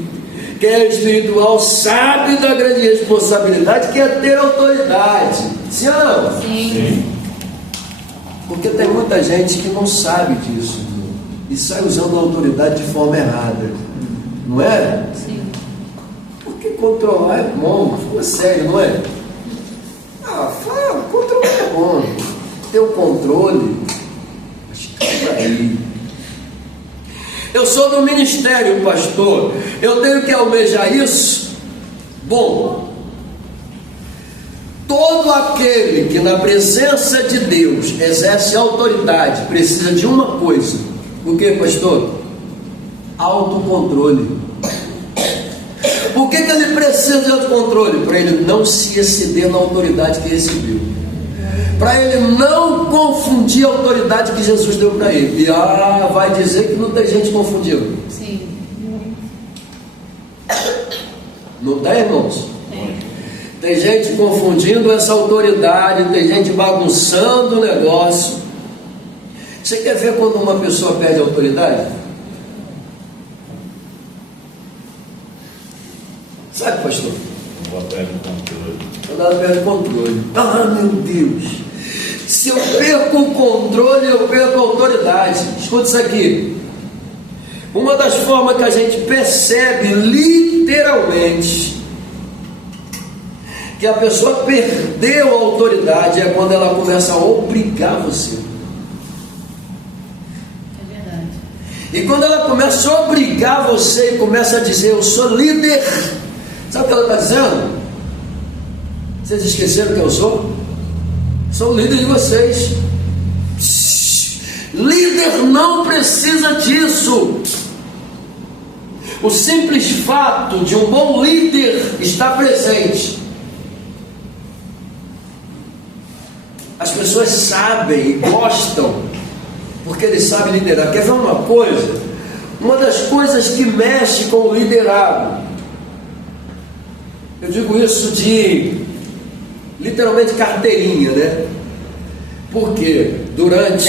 Quem é espiritual sabe da grande responsabilidade que é ter autoridade. Sim ou não? Sim. Porque tem muita gente que não sabe disso e sai usando a autoridade de forma errada. Não é? Sim. Porque controlar é bom. Fala sério, não é? Controlar é bom. Ter o controle. Mas calma aí. Eu sou do ministério, pastor. Eu tenho que almejar isso? Bom, todo aquele que na presença de Deus exerce autoridade precisa de uma coisa. O que, pastor? Autocontrole. Por que ele precisa de autocontrole? Para ele não se exceder na autoridade que recebeu, para ele não confundir a autoridade que Jesus deu para ele. E vai dizer que não tem gente confundindo. Sim. Não tem, irmãos? Tem. Tem gente confundindo essa autoridade, tem gente bagunçando o negócio. Você quer ver quando uma pessoa perde a autoridade? Sabe, pastor? Quando ela perde o controle. Meu Deus! Se eu perco o controle, eu perco a autoridade. Escuta isso aqui. Uma das formas que a gente percebe literalmente que a pessoa perdeu a autoridade é quando ela começa a obrigar você. É verdade. E quando ela começa a obrigar você e começa a dizer, eu sou líder. Sabe o que ela está dizendo? Vocês esqueceram que eu sou? Sou o líder de vocês. Líder não precisa disso. O simples fato de um bom líder estar presente. As pessoas sabem e gostam, porque eles sabem liderar. Quer ver uma coisa? Uma das coisas que mexe com o liderado, eu digo isso de literalmente carteirinha, né? Porque durante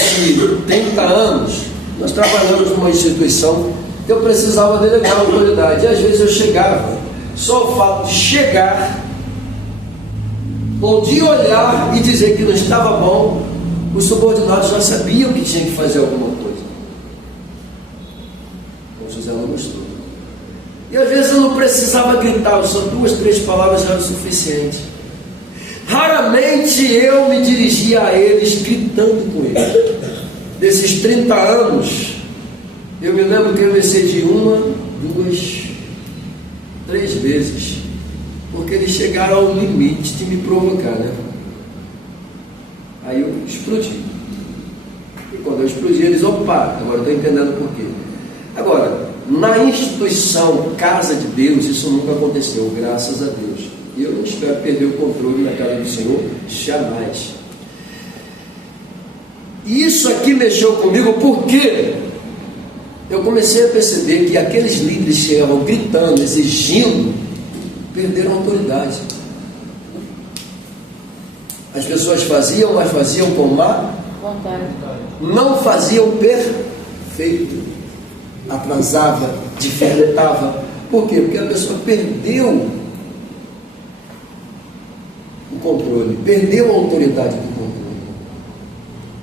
30 anos nós trabalhamos numa instituição que eu precisava delegar a autoridade. E às vezes eu chegava, só o fato de chegar ou de olhar e dizer que não estava bom, os subordinados já sabiam que tinha que fazer alguma coisa. Então José não gostou. E às vezes eu não precisava gritar, só 2, 3 palavras já era o suficiente. Raramente eu me dirigia a eles gritando com eles. Desses 30 anos, eu me lembro que eu excedi 1, 2, 3 vezes, porque eles chegaram ao limite de me provocar, né? Aí eu explodi. E quando eu explodi, eles, opa, agora eu estou entendendo por quê. Agora, na instituição Casa de Deus, isso nunca aconteceu, graças a Deus. E eu não espero perder o controle na casa do Senhor, jamais. E isso aqui mexeu comigo porque eu comecei a perceber que aqueles líderes que chegavam gritando, exigindo, perderam a autoridade. As pessoas faziam, mas faziam com má vontade. Não faziam perfeito. Atrasava, dificultava. Por quê? Porque a pessoa perdeu o controle, perdeu a autoridade do controle.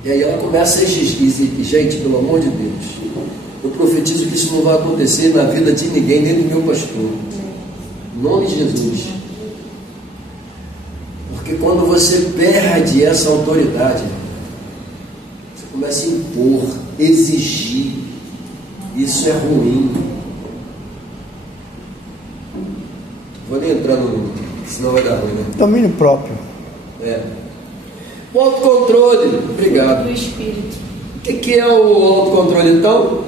E aí ela começa a exigir, gente, pelo amor de Deus, eu profetizo que isso não vai acontecer na vida de ninguém, nem do meu pastor. Em nome de Jesus. Porque quando você perde essa autoridade, você começa a impor, exigir. Isso é ruim. Vou nem entrar no número, senão vai dar ruim, né? Domínio próprio. O autocontrole. Obrigado. Do espírito. O que é o autocontrole, então?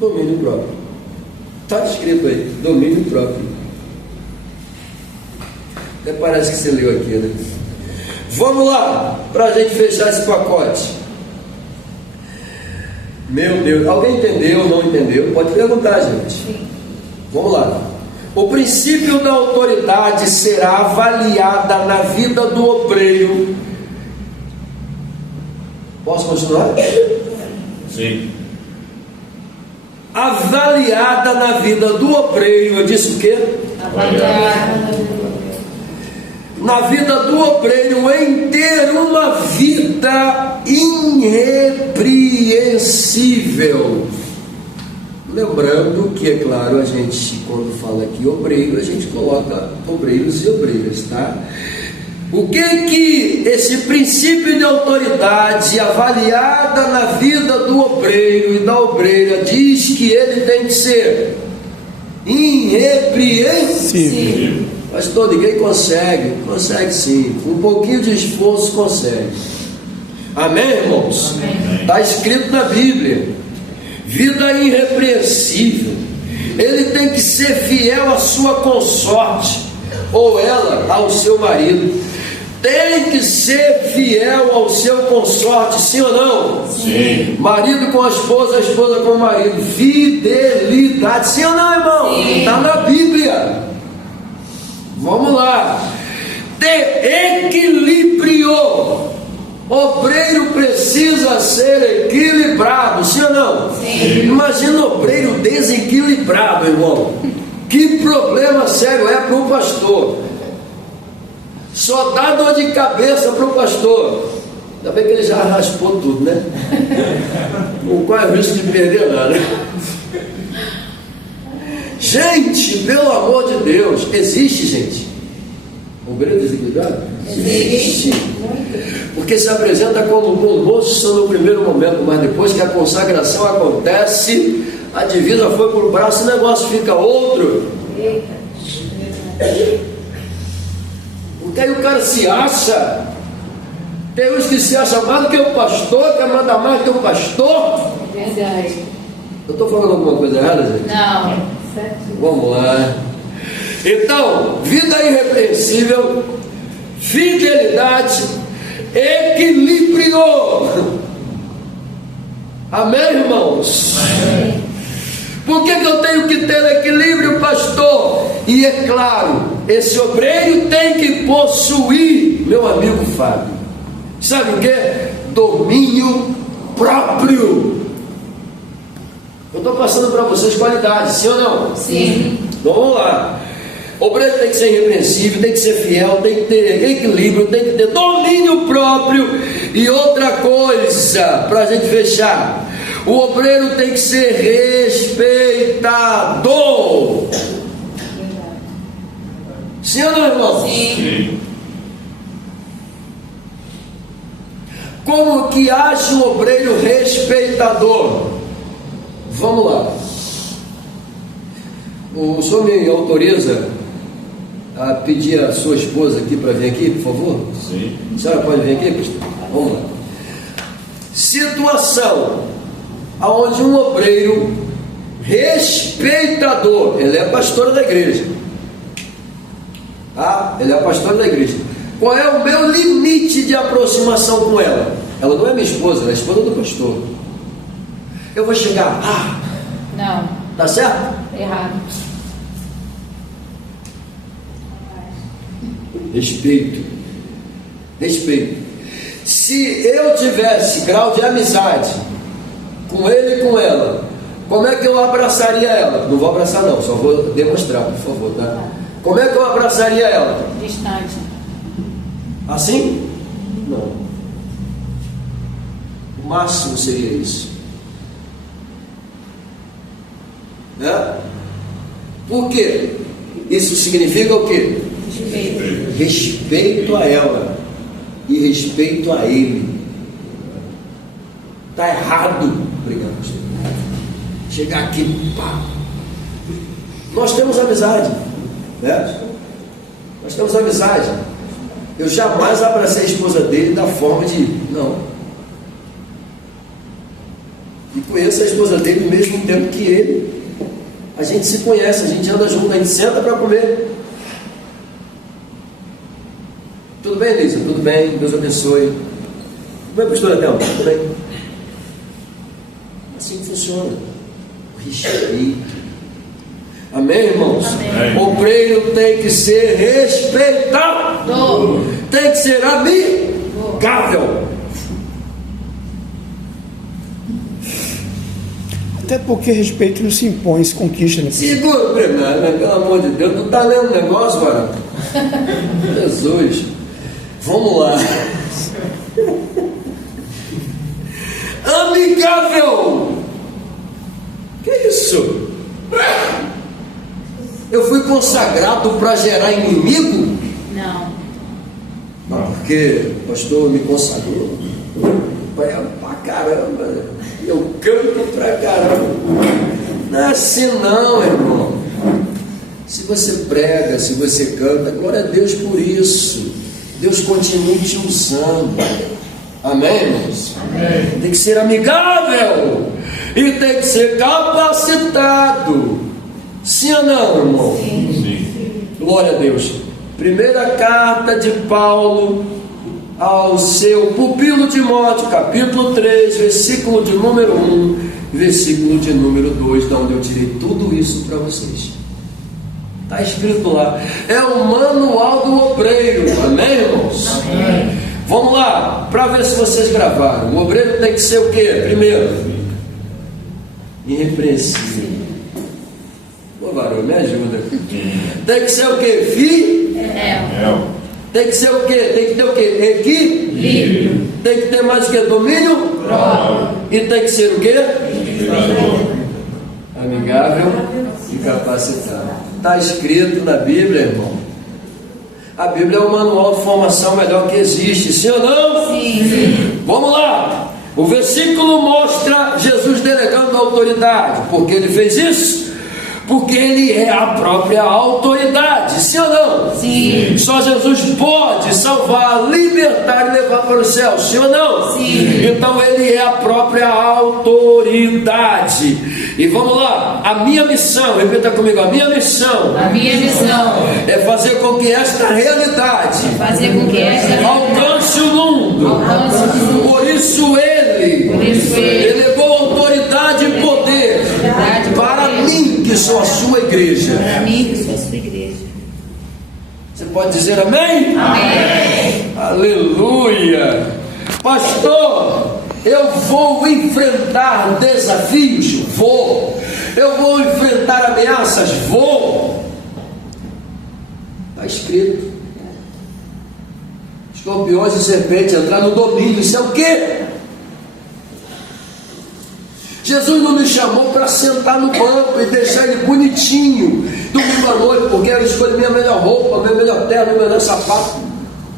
Domínio próprio. Está escrito aí, domínio próprio. Até parece que você leu aqui, né? Vamos lá, para a gente fechar esse pacote. Meu Deus, alguém entendeu, não entendeu? Pode perguntar, gente. Sim. Vamos lá. O princípio da autoridade será avaliada na vida do obreiro. Posso continuar? Sim. Avaliada na vida do obreiro. Eu disse o quê? Avaliada. Na vida do obreiro em ter uma vida irrepreensível. Lembrando que, é claro, a gente, quando fala aqui obreiro, a gente coloca obreiros e obreiras, tá? O que esse princípio de autoridade avaliada na vida do obreiro e da obreira diz que ele tem que ser? Irrepreensível. Pastor, ninguém consegue. Consegue sim. Um pouquinho de esforço consegue. Amém, irmãos? Está escrito na Bíblia. Vida irrepreensível. Ele tem que ser fiel à sua consorte, ou ela ao seu marido. Tem que ser fiel ao seu consorte, sim ou não? Sim. Marido com a esposa com o marido. Fidelidade, sim ou não, irmão? Está na Bíblia. Vamos lá. Ter equilíbrio. Obreiro precisa ser equilibrado, sim ou não? Sim. Imagina obreiro desequilibrado, irmão. Que problema sério é para o pastor. Só dá dor de cabeça para o pastor. Ainda bem que ele já raspou tudo, né? Qual é o risco de perder nada? Gente, pelo amor de Deus, existe, gente? Obreiro desequilibrado? Existe. Porque se apresenta como bom moço só no primeiro momento, mas depois que a consagração acontece, a divisa foi para o braço e o negócio fica outro. Porque aí o cara se acha. Tem uns que se acham mais do que o pastor, que manda mais do que o pastor. Verdade. Eu estou falando alguma coisa errada, gente? Não. Vamos lá. Então, vida irrepreensível, fidelidade, equilíbrio. Amém, irmãos? Amém. Por que eu tenho que ter equilíbrio, pastor? E é claro, esse obreiro tem que possuir, meu amigo Fábio, sabe o que? Domínio próprio. Eu estou passando para vocês qualidades, sim ou não? Sim. Então vamos lá. O obreiro tem que ser irrepreensível, tem que ser fiel, tem que ter equilíbrio, tem que ter domínio próprio. E outra coisa, para a gente fechar, o obreiro tem que ser respeitador. Sim ou não, irmão? Sim. Como que age um obreiro respeitador? Vamos lá. O senhor me autoriza a pedir a sua esposa aqui para vir aqui, por favor? Sim. A senhora pode vir aqui, pastor? Vamos lá. Situação onde um obreiro respeitador, ele é pastora da igreja, tá? Ele é pastora da igreja. Qual é o meu limite de aproximação com ela? Ela não é minha esposa, ela é a esposa do pastor. Eu vou chegar, Não. tá certo? Errado. Respeito. Se eu tivesse grau de amizade com ele e com ela, como é que eu abraçaria ela? Não vou abraçar não, só vou demonstrar, por favor, tá? Como é que eu abraçaria ela? Distante. Assim? Não. O máximo seria isso. Né? Por quê? Isso significa o quê? Respeito. Respeito a ela e respeito a ele. Está errado. Obrigado, pastor. Chegar aqui, pá. Nós temos amizade, né? Nós temos amizade. Eu jamais abracei a esposa dele da forma de não. E conheço a esposa dele ao mesmo tempo que ele. A gente se conhece, a gente anda junto, a gente senta para comer. Tudo bem, Elisa? Tudo bem, Deus abençoe. Tudo bem, pastora Thelma? Tudo bem? Assim funciona. O respeito. Amém, irmãos? Amém. O obreiro tem que ser respeitado. Tem que ser amigável. Até porque respeito não se impõe, se conquista. Né? Segura, pelo amor de Deus, tu tá lendo o negócio, agora? Jesus, vamos lá. Amigável. Que isso? Eu fui consagrado para gerar inimigo? Não. porque o pastor me consagrou, prego pra caramba, eu canto pra caramba. Não é assim não, irmão. Se você prega, se você canta, glória a Deus por isso. Deus continue te usando. Amém, irmãos? Amém. Tem que ser amigável e tem que ser capacitado. Sim ou não, irmão? Sim. Glória a Deus. Primeira carta de Paulo ao seu pupilo Timóteo, capítulo 3, versículo de número 1, versículo de número 2, da onde eu tirei tudo isso para vocês. Está escrito lá. É o manual do obreiro. Amém, irmãos? Amém. Vamos lá, para ver se vocês gravaram. O obreiro tem que ser o quê? Primeiro, irrepreensível. Ô varão, me ajuda. Tem que ser o quê? Fiel. Tem que ser o quê? Tem que ter o quê? Equilíbrio. Tem que ter mais o quê? Domínio? Prova. E tem que ser o quê? Inspirador. Amigável e capacitado. Está escrito na Bíblia, irmão. A Bíblia é o manual de formação melhor que existe, sim ou não? Sim. Vamos lá. O versículo mostra Jesus delegando a autoridade. Por que ele fez isso? Porque ele é a própria autoridade, sim ou não? Sim. Só Jesus pode salvar, libertar e levar para o céu, sim ou não? Sim. Então ele é a própria autoridade. E vamos lá, a minha missão, repita comigo, a minha missão A minha missão é fazer com que esta realidade é fazer com que esta alcance o mundo. alcance o mundo. Por isso ele delegou autoridade e poder para mim, que sou a sua igreja. Para mim, que sou a sua igreja. Você pode dizer amém? Amém. Aleluia. Pastor, eu vou enfrentar desafios? Vou. Eu vou enfrentar ameaças? Vou. Está escrito. Escorpiões e serpentes entrar no domínio. Isso é o quê? Jesus não me chamou para sentar no banco e deixar ele bonitinho domingo à noite, porque eu escolhi minha melhor roupa, meu melhor terno, meu melhor sapato.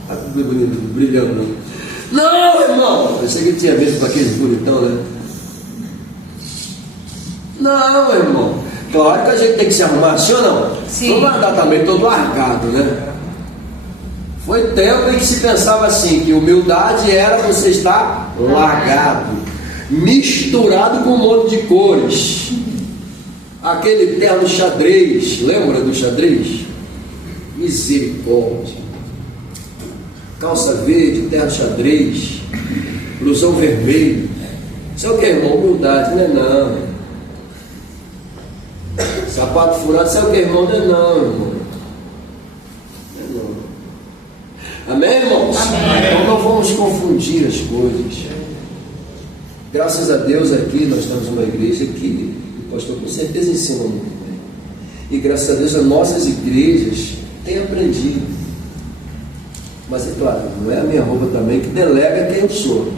Está brilhando. Não, irmão. Pensei que tinha medo para aqueles bonitão, né? Não, irmão. Claro que a gente tem que se arrumar, sim ou não? Sim. Não vai andar também todo largado, né? Foi tempo em que se pensava assim, que humildade era você estar largado, misturado com um monte de cores. Aquele terno xadrez, lembra do xadrez? Misericórdia. Calça verde, terno xadrez, blusão vermelho. Isso é o que, irmão? Humildade, não é não. Sapato furado, isso é o que, irmão? Não é não, irmão. Não é não. Amém, irmãos? Amém. Então não vamos confundir as coisas. Graças a Deus aqui nós temos uma igreja que o pastor com certeza ensina muito bem. E graças a Deus as nossas igrejas têm aprendido. Mas é claro, não é a minha roupa também que delega quem eu sou.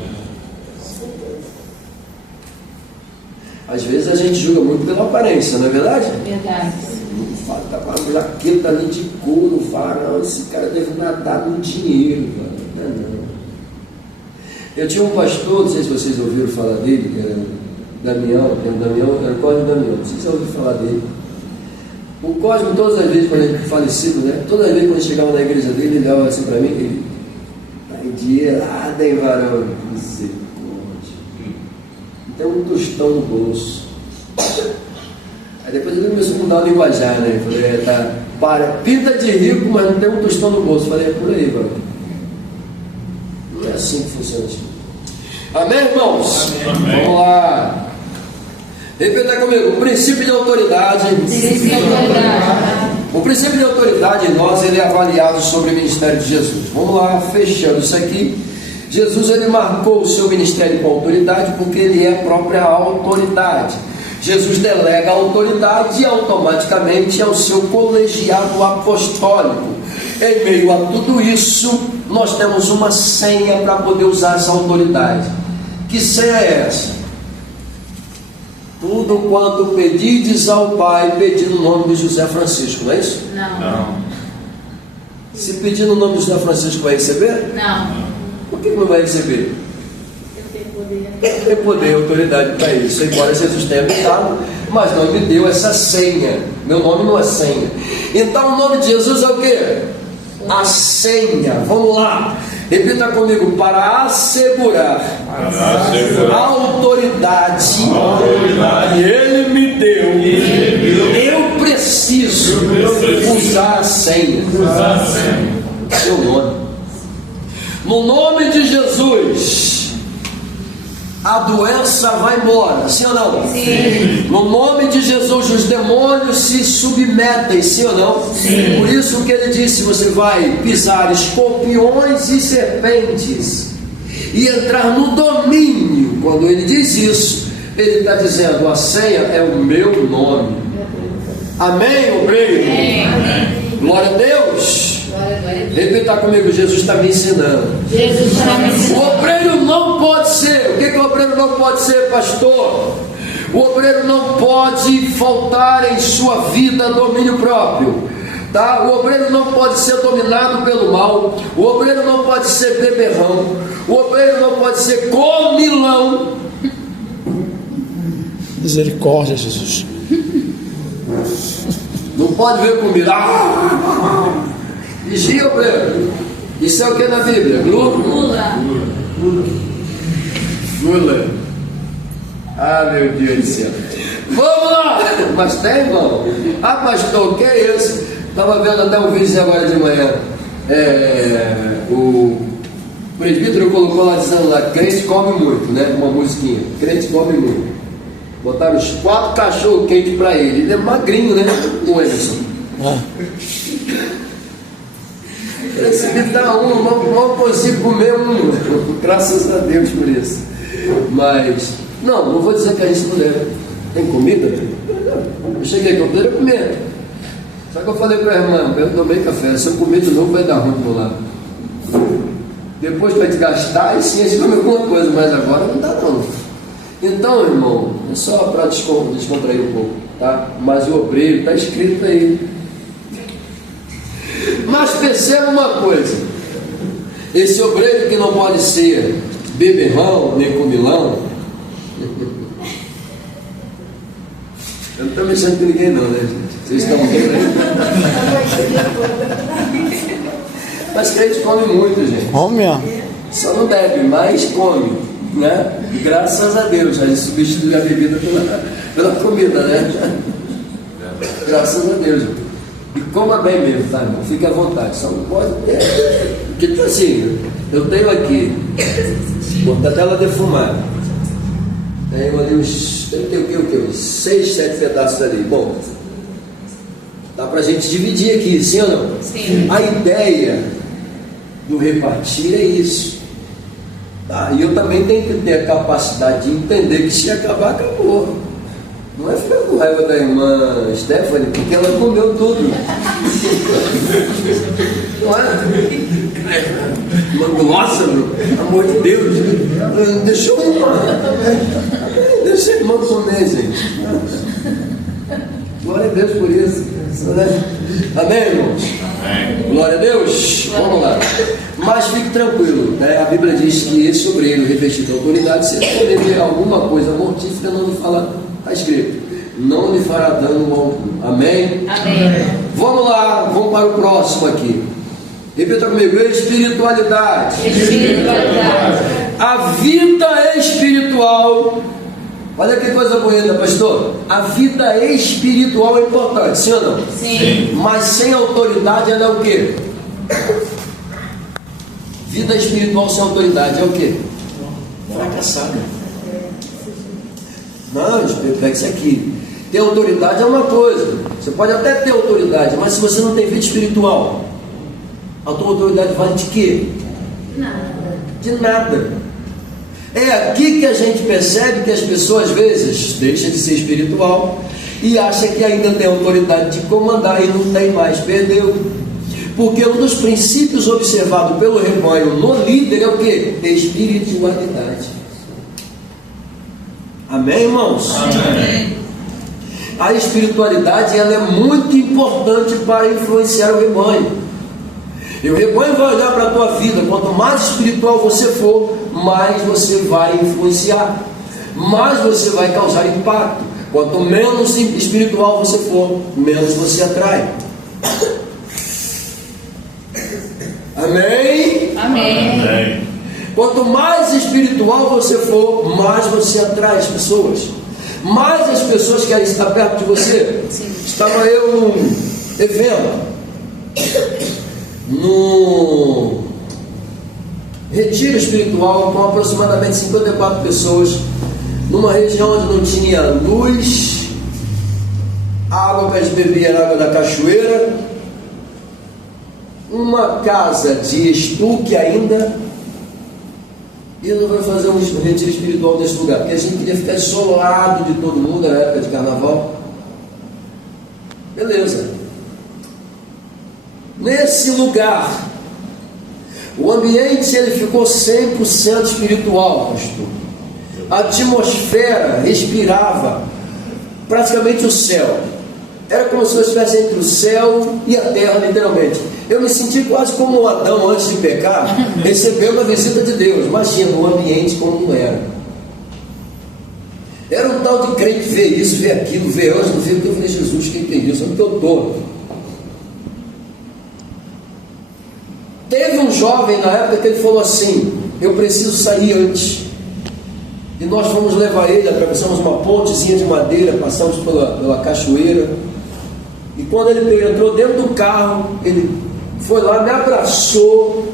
Às vezes a gente julga muito pela aparência, não é verdade? Verdade. Fala, tá com uma jaqueta ali de couro, fala, não, esse cara deve nadar no dinheiro, mano. Não é não. Eu tinha um pastor, não sei se vocês ouviram falar dele, que era Damião, era o Cosme Damião, não sei se vocês ouviram falar dele. O Cosme, todas as vezes, quando ele falecido, né? Todas as vezes quando chegava na igreja dele, ele olhava assim para mim, ele tá endinheirado, hein, varão? Misericórdia. Tem um tostão no bolso. Aí depois ele começou a mudar o linguajar, né? Eu falei, pinta de rico, mas não tem um tostão no bolso. Eu falei, é por aí, varão. Não é assim que funciona isso. Amém, irmãos? Amém. Vamos lá. Repita comigo, o princípio de autoridade. O princípio de autoridade em nós, ele é avaliado sobre o ministério de Jesus. Vamos lá, fechando isso aqui. Jesus, ele marcou o seu ministério com autoridade porque ele é a própria autoridade. Jesus delega a autoridade e automaticamente é o seu colegiado apostólico. Em meio a tudo isso, nós temos uma senha para poder usar essa autoridade. Que senha é essa? Tudo quanto pedides ao Pai, pedi no nome de José Francisco, não é isso? Não. Não. Se pedir no nome do José Francisco, vai receber? Não. Por que não vai receber? Tem poder e autoridade para isso, embora Jesus tenha me dado, mas não me deu essa senha. Meu nome não é senha. Então o nome de Jesus é o quê? A senha. Vamos lá, repita comigo: para assegurar a autoridade que Ele me deu, eu preciso usar a senha. Seu nome. No nome de Jesus, a doença vai embora, sim ou não? Sim. No nome de Jesus, os demônios se submetem, sim ou não? Sim. Por isso que ele disse: você vai pisar escorpiões e serpentes e entrar no domínio. Quando ele diz isso, ele está dizendo: a senha é o meu nome. Amém, obreiro? Amém. Glória a Deus. Glória a Deus. Repita comigo: Jesus está me ensinando. Jesus está me O ensinando. obreiro não pode ser. O que o obreiro não pode ser, pastor? O obreiro não pode faltar em sua vida domínio próprio, tá? O obreiro não pode ser dominado pelo mal. O obreiro não pode ser beberrão. O obreiro não pode ser comilão. Misericórdia, Jesus. Não pode ver comida. Vigia, obreiro. Isso é o que na Bíblia? Lula. Lula. Ah, meu Deus do céu. Vamos lá. Mas tem, irmão? Ah, pastor, que é isso? Estava vendo até um vídeo agora de manhã. O presbítero colocou lá dizendo lá: crente come muito, né? Uma musiquinha. Crente come muito. Botaram os 4 cachorros quentes para ele. Ele é magrinho, né? O Emerson. Esse me dá não consigo comer um. Graças a Deus por isso. Mas, não vou dizer que a gente não deve. Tem comida? Eu cheguei aqui, eu poderia comer. Só que eu falei para a irmã: eu tomei café, se eu comer de novo vai dar ruim pro lado. Depois para desgastar, aí sim a gente come alguma coisa, mas agora não dá não. Então, irmão, é só para descontrair um pouco, tá? Mas o obreiro está escrito aí. Mas perceba uma coisa: esse obreiro que não pode ser beberrão nem comilão. Eu não estou mexendo com ninguém não, né, gente? Vocês estão vendo aí? Mas crente come muito, gente. Come, ó. Só não bebe, mas come, né? Graças a Deus, a gente substitui a bebida pela comida, né? Graças a Deus. E coma bem mesmo, tá, irmão? Fique à vontade, só não pode ter. Tipo assim, eu tenho aqui, a tela defumada. Tenho ali uns 6, 7 pedaços ali. Bom, dá pra gente dividir aqui, sim ou não? Sim. A ideia do repartir é isso. Tá? E eu também tenho que ter a capacidade de entender que se acabar, acabou. Não é ficar com raiva da irmã Stephanie, porque ela comeu tudo. Não é? Nossa, meu, amor de Deus. Deixa a irmã comer, gente. Glória a Deus por isso. Né? Amém, irmãos? Amém. Glória a Deus. Vamos lá. Mas fique tranquilo, né? A Bíblia diz que esse obreiro revestido de autoridade, se ele poder ver alguma coisa mortífera, não lhe fala, está escrito, não lhe fará dano algum. Amém? Amém. Vamos lá, vamos para o próximo aqui. Repita comigo: espiritualidade. Espiritualidade. A vida espiritual. Olha que coisa bonita, pastor. A vida espiritual é importante, sim ou não? Sim. Mas sem autoridade ela é o quê? Vida espiritual sem autoridade é o quê? Fracassada. Não, pega isso aqui. Ter autoridade é uma coisa. Você pode até ter autoridade, mas se você não tem vida espiritual, a tua autoridade vale de quê? Nada. De nada. É aqui que a gente percebe que as pessoas às vezes deixam de ser espiritual e acham que ainda tem autoridade de comandar e não tem mais, perdeu. Porque um dos princípios observados pelo rebanho no líder é o que? Espiritualidade. Amém, irmãos? Amém. A espiritualidade ela é muito importante para influenciar o rebanho. E o rebanho vai olhar para a tua vida. Quanto mais espiritual você for, mais você vai influenciar, mais você vai causar impacto. Quanto menos espiritual você for, menos você atrai. Amém? Amém. Amém. Quanto mais espiritual você for, mais você atrai as pessoas. Mais as pessoas querem estar perto de você. Sim. Estava eu num evento, num retiro espiritual com aproximadamente 54 pessoas, numa região onde não tinha luz, a água que a gente bebia era água da cachoeira, uma casa de estuque ainda. E eu não vou fazer um retiro espiritual nesse lugar, porque a gente queria ficar isolado de todo mundo na época de carnaval. Beleza. Nesse lugar, o ambiente ele ficou 100% espiritual, pastor. A atmosfera respirava praticamente o céu. Era como se eu estivesse entre o céu e a terra, literalmente. Eu me senti quase como um Adão antes de pecar, recebeu uma visita de Deus. Imagina o ambiente como não era. Era um tal de crente ver isso, ver aquilo, ver anjo, não ver o que eu falei, Jesus, quem tem isso? Onde que eu estou? Teve um jovem na época que ele falou assim: eu preciso sair antes. E nós fomos levar ele, atravessamos uma pontezinha de madeira, passamos pela cachoeira. E quando ele entrou dentro do carro, ele foi lá, me abraçou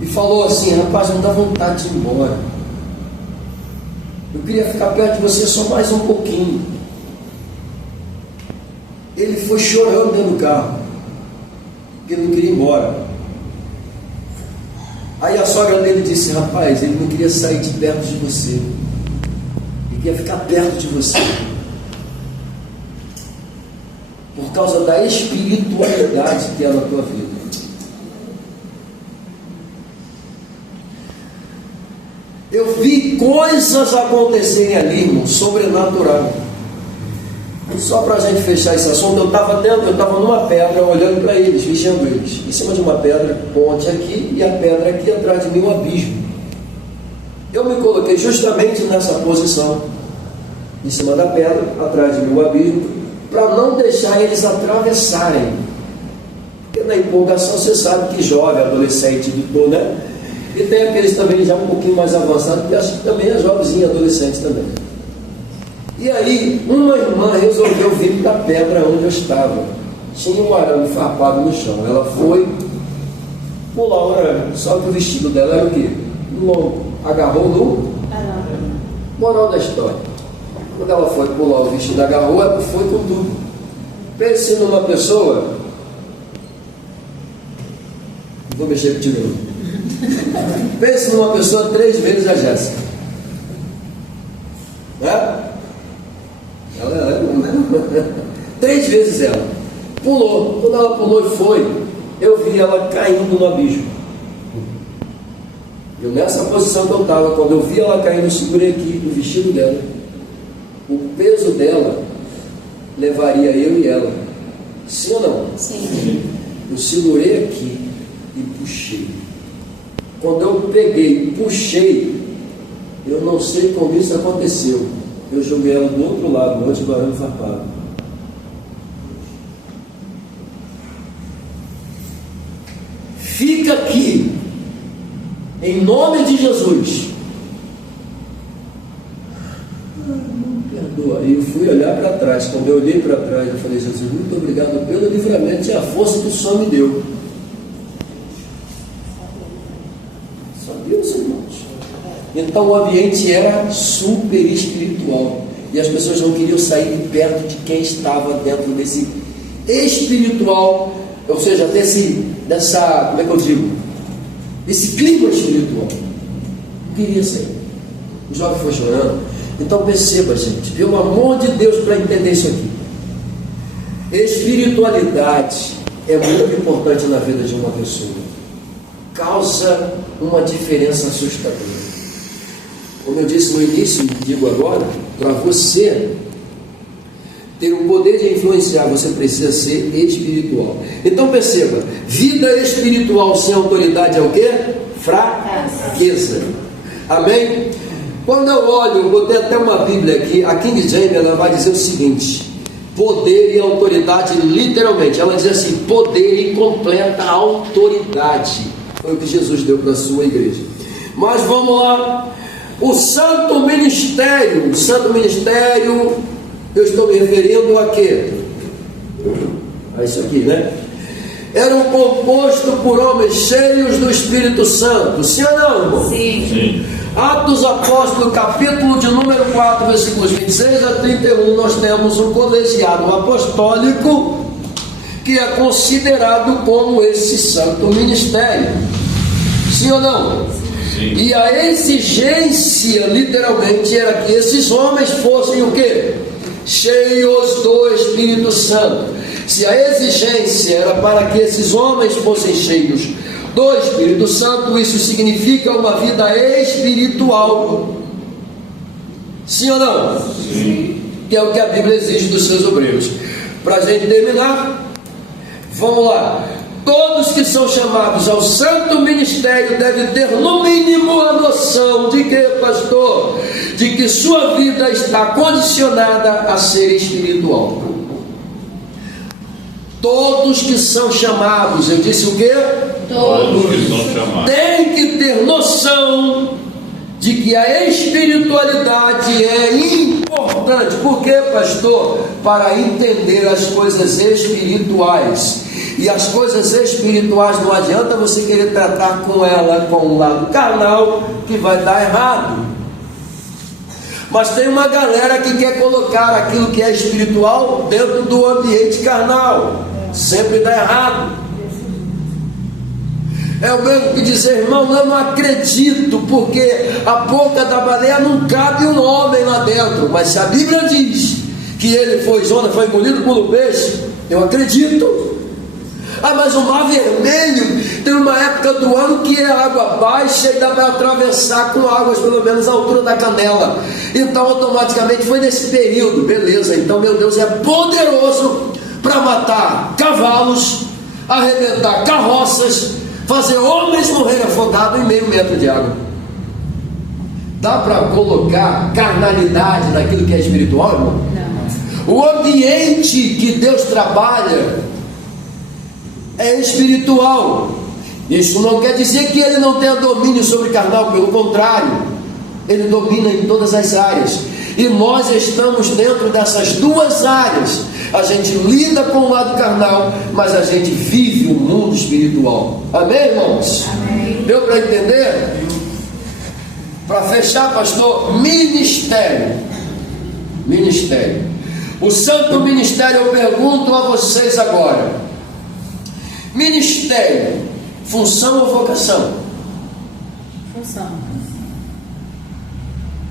e falou assim: rapaz, não dá vontade de ir embora. Eu queria ficar perto de você só mais um pouquinho. Ele foi chorando dentro do carro, porque ele não queria ir embora. Aí a sogra dele disse: rapaz, ele não queria sair de perto de você, ele queria ficar perto de você, por causa da espiritualidade que é na tua vida. Eu vi coisas acontecerem ali, irmão, sobrenatural. E só para a gente fechar esse assunto, eu estava numa pedra olhando para eles, vigiando eles. Em cima de uma pedra, ponte aqui, e a pedra aqui atrás de mim, um abismo. Eu me coloquei justamente nessa posição, em cima da pedra, atrás de mim, um abismo, para não deixar eles atravessarem. Porque na empolgação você sabe que jovem, adolescente, né? E tem aqueles também já um pouquinho mais avançados, que acho que também é jovenzinho, adolescente também. E aí, uma irmã resolveu vir da pedra onde eu estava. Tinha um arame farpado no chão. Ela foi pular o arame. Só que o vestido dela era o quê? Longo. Agarrou no moral da história. Quando ela foi pular o vestido, agarrou, ela foi com tudo. Pense numa pessoa. Não vou mexer com o não. Pense numa pessoa 3 vezes a Jéssica. Né? Ela 3 vezes ela pulou. Quando ela pulou e foi, eu vi ela caindo no abismo. Eu nessa posição que eu estava, quando eu vi ela caindo, eu segurei aqui o vestido dela. O peso dela levaria eu e ela. Sim ou não? Sim. Eu segurei aqui e puxei. Quando eu peguei e puxei, eu não sei como isso aconteceu. Eu joguei ela do outro lado, antes do arame farpado. Fica aqui, em nome de Jesus. Perdoa. E eu fui olhar para trás. Quando eu olhei para trás, eu falei: Jesus, muito obrigado pelo livramento e a força que o Senhor me deu. Só Deus, irmãos. Então o ambiente era super espiritual. E as pessoas não queriam sair de perto de quem estava dentro desse espiritual, ou seja, dessa, como é que eu digo? Desse clima espiritual. Não queria sair. O jovem foi chorando. Então perceba, gente, pelo amor de Deus, para entender isso aqui. Espiritualidade é muito importante na vida de uma pessoa. Causa uma diferença assustadora. Como eu disse no início, digo agora, para você, ter o poder de influenciar, você precisa ser espiritual. Então perceba, vida espiritual sem autoridade é o quê? Fraqueza. Amém? Quando eu olho, eu botei até uma Bíblia aqui, a King James, ela vai dizer o seguinte: poder e autoridade, literalmente, ela diz assim, poder e completa autoridade. Foi o que Jesus deu para a sua igreja. Mas vamos lá, o santo ministério, eu estou me referindo a quê? A isso aqui, né? Era composto por homens cheios do Espírito Santo, sim ou não, irmão? Sim. Atos Apóstolos, capítulo de número 4, versículos 26 a 31, nós temos um colegiado apostólico que é considerado como esse santo ministério, sim ou não? Sim. E a exigência, literalmente, era que esses homens fossem o quê? Cheios do Espírito Santo. Se a exigência era para que esses homens fossem cheios do Espírito Santo, isso significa uma vida espiritual, sim ou não? Sim. Que é o que a Bíblia exige dos seus obreiros. Para a gente terminar, vamos lá. Todos que são chamados ao santo ministério devem ter no mínimo a noção de que, pastor, de que sua vida está condicionada a ser espiritual. Todos que são chamados, eu disse o quê? Todos que são chamados. Tem que ter noção de que a espiritualidade é importante. Por quê, pastor? Para entender as coisas espirituais. E as coisas espirituais não adianta você querer tratar com ela com o lado carnal, que vai dar errado. Mas tem uma galera que quer colocar aquilo que é espiritual dentro do ambiente carnal. Sempre dá errado. É o mesmo que dizer, irmão, eu não acredito, porque a boca da baleia não cabe um homem lá dentro. Mas se a Bíblia diz que ele foi engolido pelo peixe, eu acredito. Ah, mas o Mar Vermelho tem uma época do ano que é água baixa e dá para atravessar com águas pelo menos à altura da canela. Então automaticamente foi nesse período. Beleza, então meu Deus é poderoso para matar cavalos, arrebentar carroças, fazer homens morrerem afogados em meio metro de água. Dá para colocar carnalidade naquilo que é espiritual, irmão? Não. O ambiente que Deus trabalha é espiritual. Isso não quer dizer que ele não tenha domínio sobre carnal, pelo contrário, ele domina em todas as áreas. E nós estamos dentro dessas duas áreas. A gente lida com o lado carnal, mas a gente vive o mundo espiritual. Amém, irmãos? Amém. Deu para entender? Para fechar, pastor, ministério. O santo ministério, eu pergunto a vocês agora: ministério, função ou vocação? Função.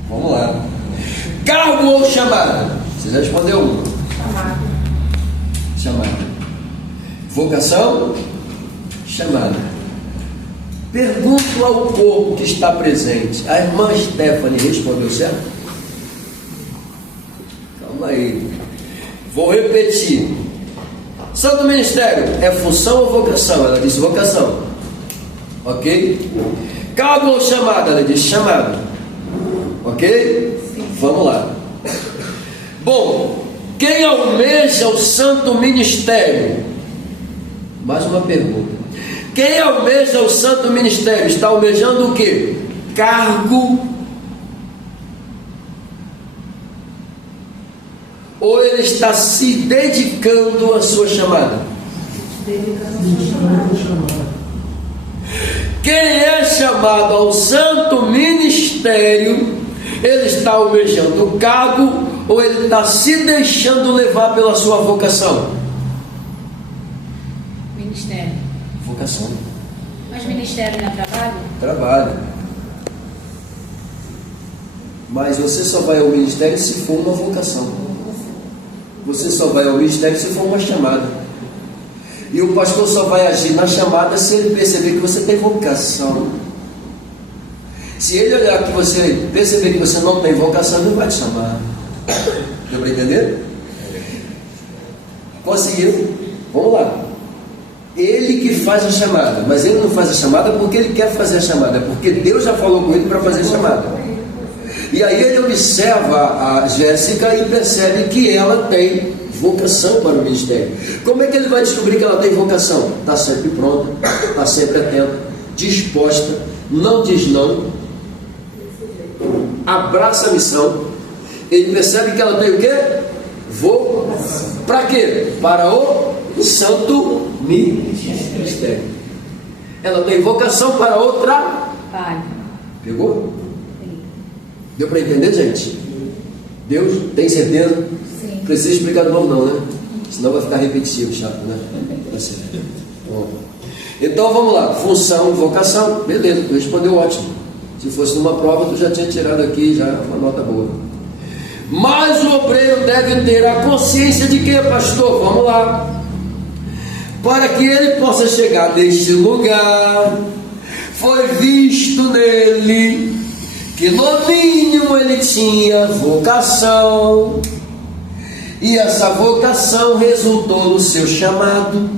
Vamos lá. Cargo ou chamada? Você já respondeu um. Chamada. Vocação? Chamada. Pergunto ao corpo que está presente. A irmã Stephanie respondeu certo? Calma aí. Vou repetir. Santo ministério é função ou vocação? Ela disse vocação. Ok? Cargo ou chamada? Ela disse chamada. Ok? Sim. Vamos lá. Bom, quem almeja o santo ministério? Mais uma pergunta. Quem almeja o santo ministério está almejando o quê? Cargo? Ou ele está se dedicando à sua chamada? Quem é chamado ao santo ministério, ele está almejando o cargo ou ele está se deixando levar pela sua vocação? Ministério. Vocação. Mas ministério não é trabalho? Trabalho. Mas você só vai ao ministério se for uma vocação. Você só vai ao ministério se for uma chamada. E o pastor só vai agir na chamada se ele perceber que você tem vocação. Se ele olhar que você perceber que você não tem vocação, ele não vai te chamar. Deu para entender? Conseguiu? Vamos lá. Ele que faz a chamada, mas ele não faz a chamada porque ele quer fazer a chamada, é porque Deus já falou com ele para fazer a chamada. E aí ele observa a Jéssica e percebe que ela tem vocação para o ministério. Como é que ele vai descobrir que ela tem vocação? Está sempre pronta, está sempre atenta, disposta, não diz não, abraça a missão. Ele percebe que ela tem o quê? Vocação. Para quê? Para o santo ministério. Ela tem vocação para outra. Pegou? Deu para entender, gente? Deus, tem certeza? Sim. Precisa explicar de novo não, né? Senão vai ficar repetitivo, chato, né? Tá certo. Bom. Então vamos lá. Função, vocação. Beleza, tu respondeu ótimo. Se fosse numa prova, tu já tinha tirado aqui já uma nota boa. Mas o obreiro deve ter a consciência de que, pastor? Vamos lá. Para que ele possa chegar neste lugar, foi visto nele que no mínimo ele tinha vocação, e essa vocação resultou no seu chamado,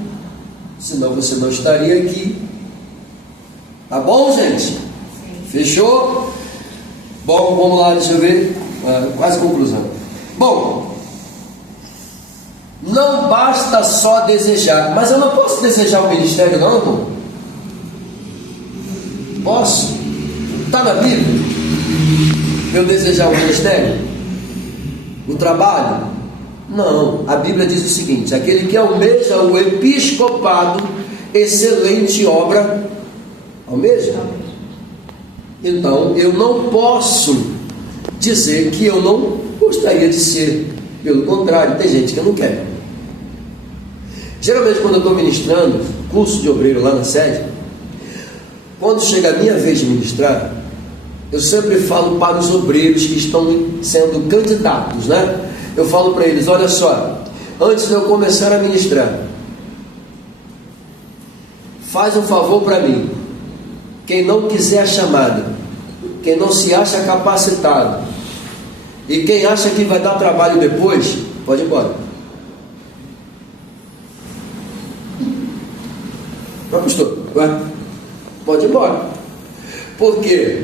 senão você não estaria aqui. Tá bom, gente? Fechou? Bom, vamos lá, deixa eu ver. Quase conclusão. Bom, não basta só desejar. Mas eu não posso desejar o ministério, não, irmão? Posso? Está na Bíblia eu desejar o ministério? O trabalho? Não, a Bíblia diz o seguinte: aquele que almeja o episcopado, excelente obra almeja. Então eu não posso dizer que eu não gostaria de ser. Pelo contrário, tem gente que não quer. Geralmente quando eu estou ministrando curso de obreiro lá na sede, quando chega a minha vez de ministrar, eu sempre falo para os obreiros que estão sendo candidatos, né? Eu falo para eles: olha só, antes de eu começar a ministrar, faz um favor para mim. Quem não quiser a chamada, quem não se acha capacitado e quem acha que vai dar trabalho depois, pode ir embora. Não, pastor, pode ir embora. Porque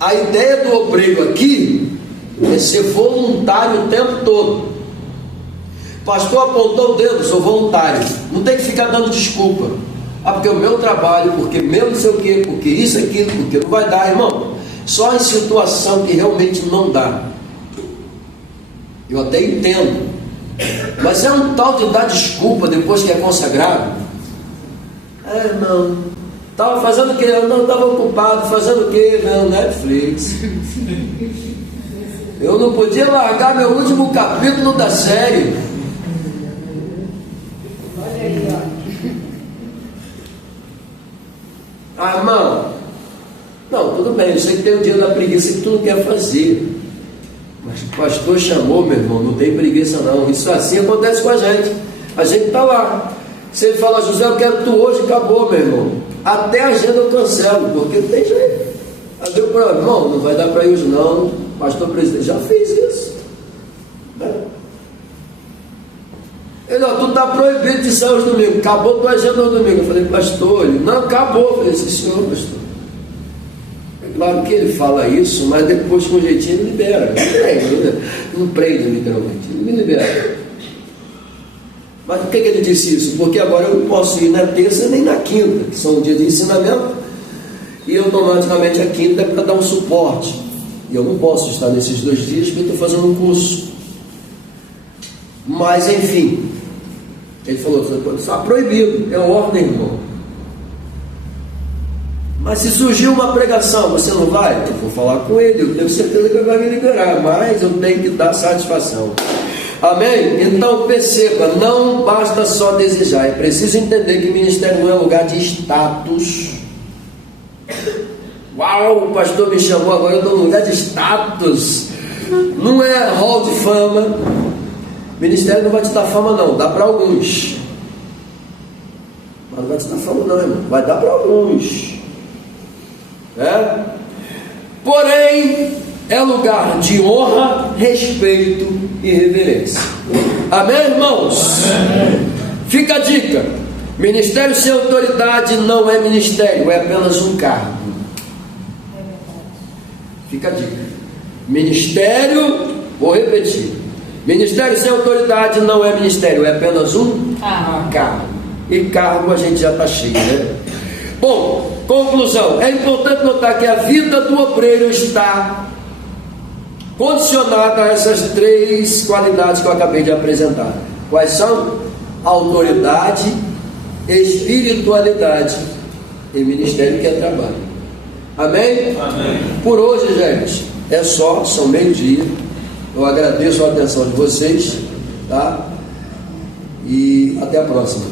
a ideia do obreiro aqui é ser voluntário o tempo todo. Pastor apontou o dedo, sou voluntário. Não tem que ficar dando desculpa. Porque o meu trabalho, porque meu não sei o quê, porque isso, aquilo, porque não vai dar, irmão. Só em situação que realmente não dá. Eu até entendo. Mas é um tal de dar desculpa depois que é consagrado. Irmão, estava fazendo o quê? Eu não estava ocupado, fazendo o quê? Vendo Netflix. Eu não podia largar meu último capítulo da série. Olha aí, ó. Irmão, não, tudo bem, eu sei que tem o dia da preguiça que tu não quer fazer. Mas o pastor chamou, meu irmão, não tem preguiça não. Isso assim acontece com a gente. A gente está lá. Se ele fala: José, eu quero tu hoje, acabou, meu irmão. Até a agenda eu cancelo, porque não tem jeito. Aí deu para irmão, não vai dar para ir hoje não. Pastor presidente, já fez isso. Ele: ó, tu está proibido de sair hoje domingo. Acabou tua agenda no domingo. Eu falei: pastor, ele: não, acabou. Eu falei: sim, senhor, pastor. É claro que ele fala isso, mas depois com um jeitinho ele libera. Não prende literalmente, ele me libera. Mas por que ele disse isso? Porque agora eu não posso ir na terça nem na quinta, que são dias de ensinamento, e automaticamente a quinta é para dar um suporte. E eu não posso estar nesses 2 dias porque eu estou fazendo um curso. Mas enfim, ele falou: está proibido, é ordem, irmão. Mas se surgir uma pregação, você não vai? Eu vou falar com ele, eu tenho certeza que ele vai me liberar, mas eu tenho que dar satisfação. Amém? Então perceba, não basta só desejar, é preciso entender que ministério não é lugar de status. Uau, o pastor me chamou, agora eu estou no lugar de status. Não é hall de fama. Ministério não vai te dar fama não, dá para alguns. Mas não vai te dar fama não, irmão, vai dar para alguns. Porém, é lugar de honra, respeito e reverência. Amém, irmãos? Amém. Fica a dica: ministério sem autoridade não é ministério, é apenas um cargo. Fica a dica: ministério, vou repetir, ministério sem autoridade não é ministério, é apenas um cargo. E cargo a gente já está cheio, né? Bom, conclusão: é importante notar que a vida do obreiro está condicionada a essas 3 qualidades que eu acabei de apresentar. Quais são? Autoridade, espiritualidade e ministério, que é trabalho. Amém? Amém. Por hoje, gente, é só, são meio-dia. Eu agradeço a atenção de vocês, tá? E até a próxima.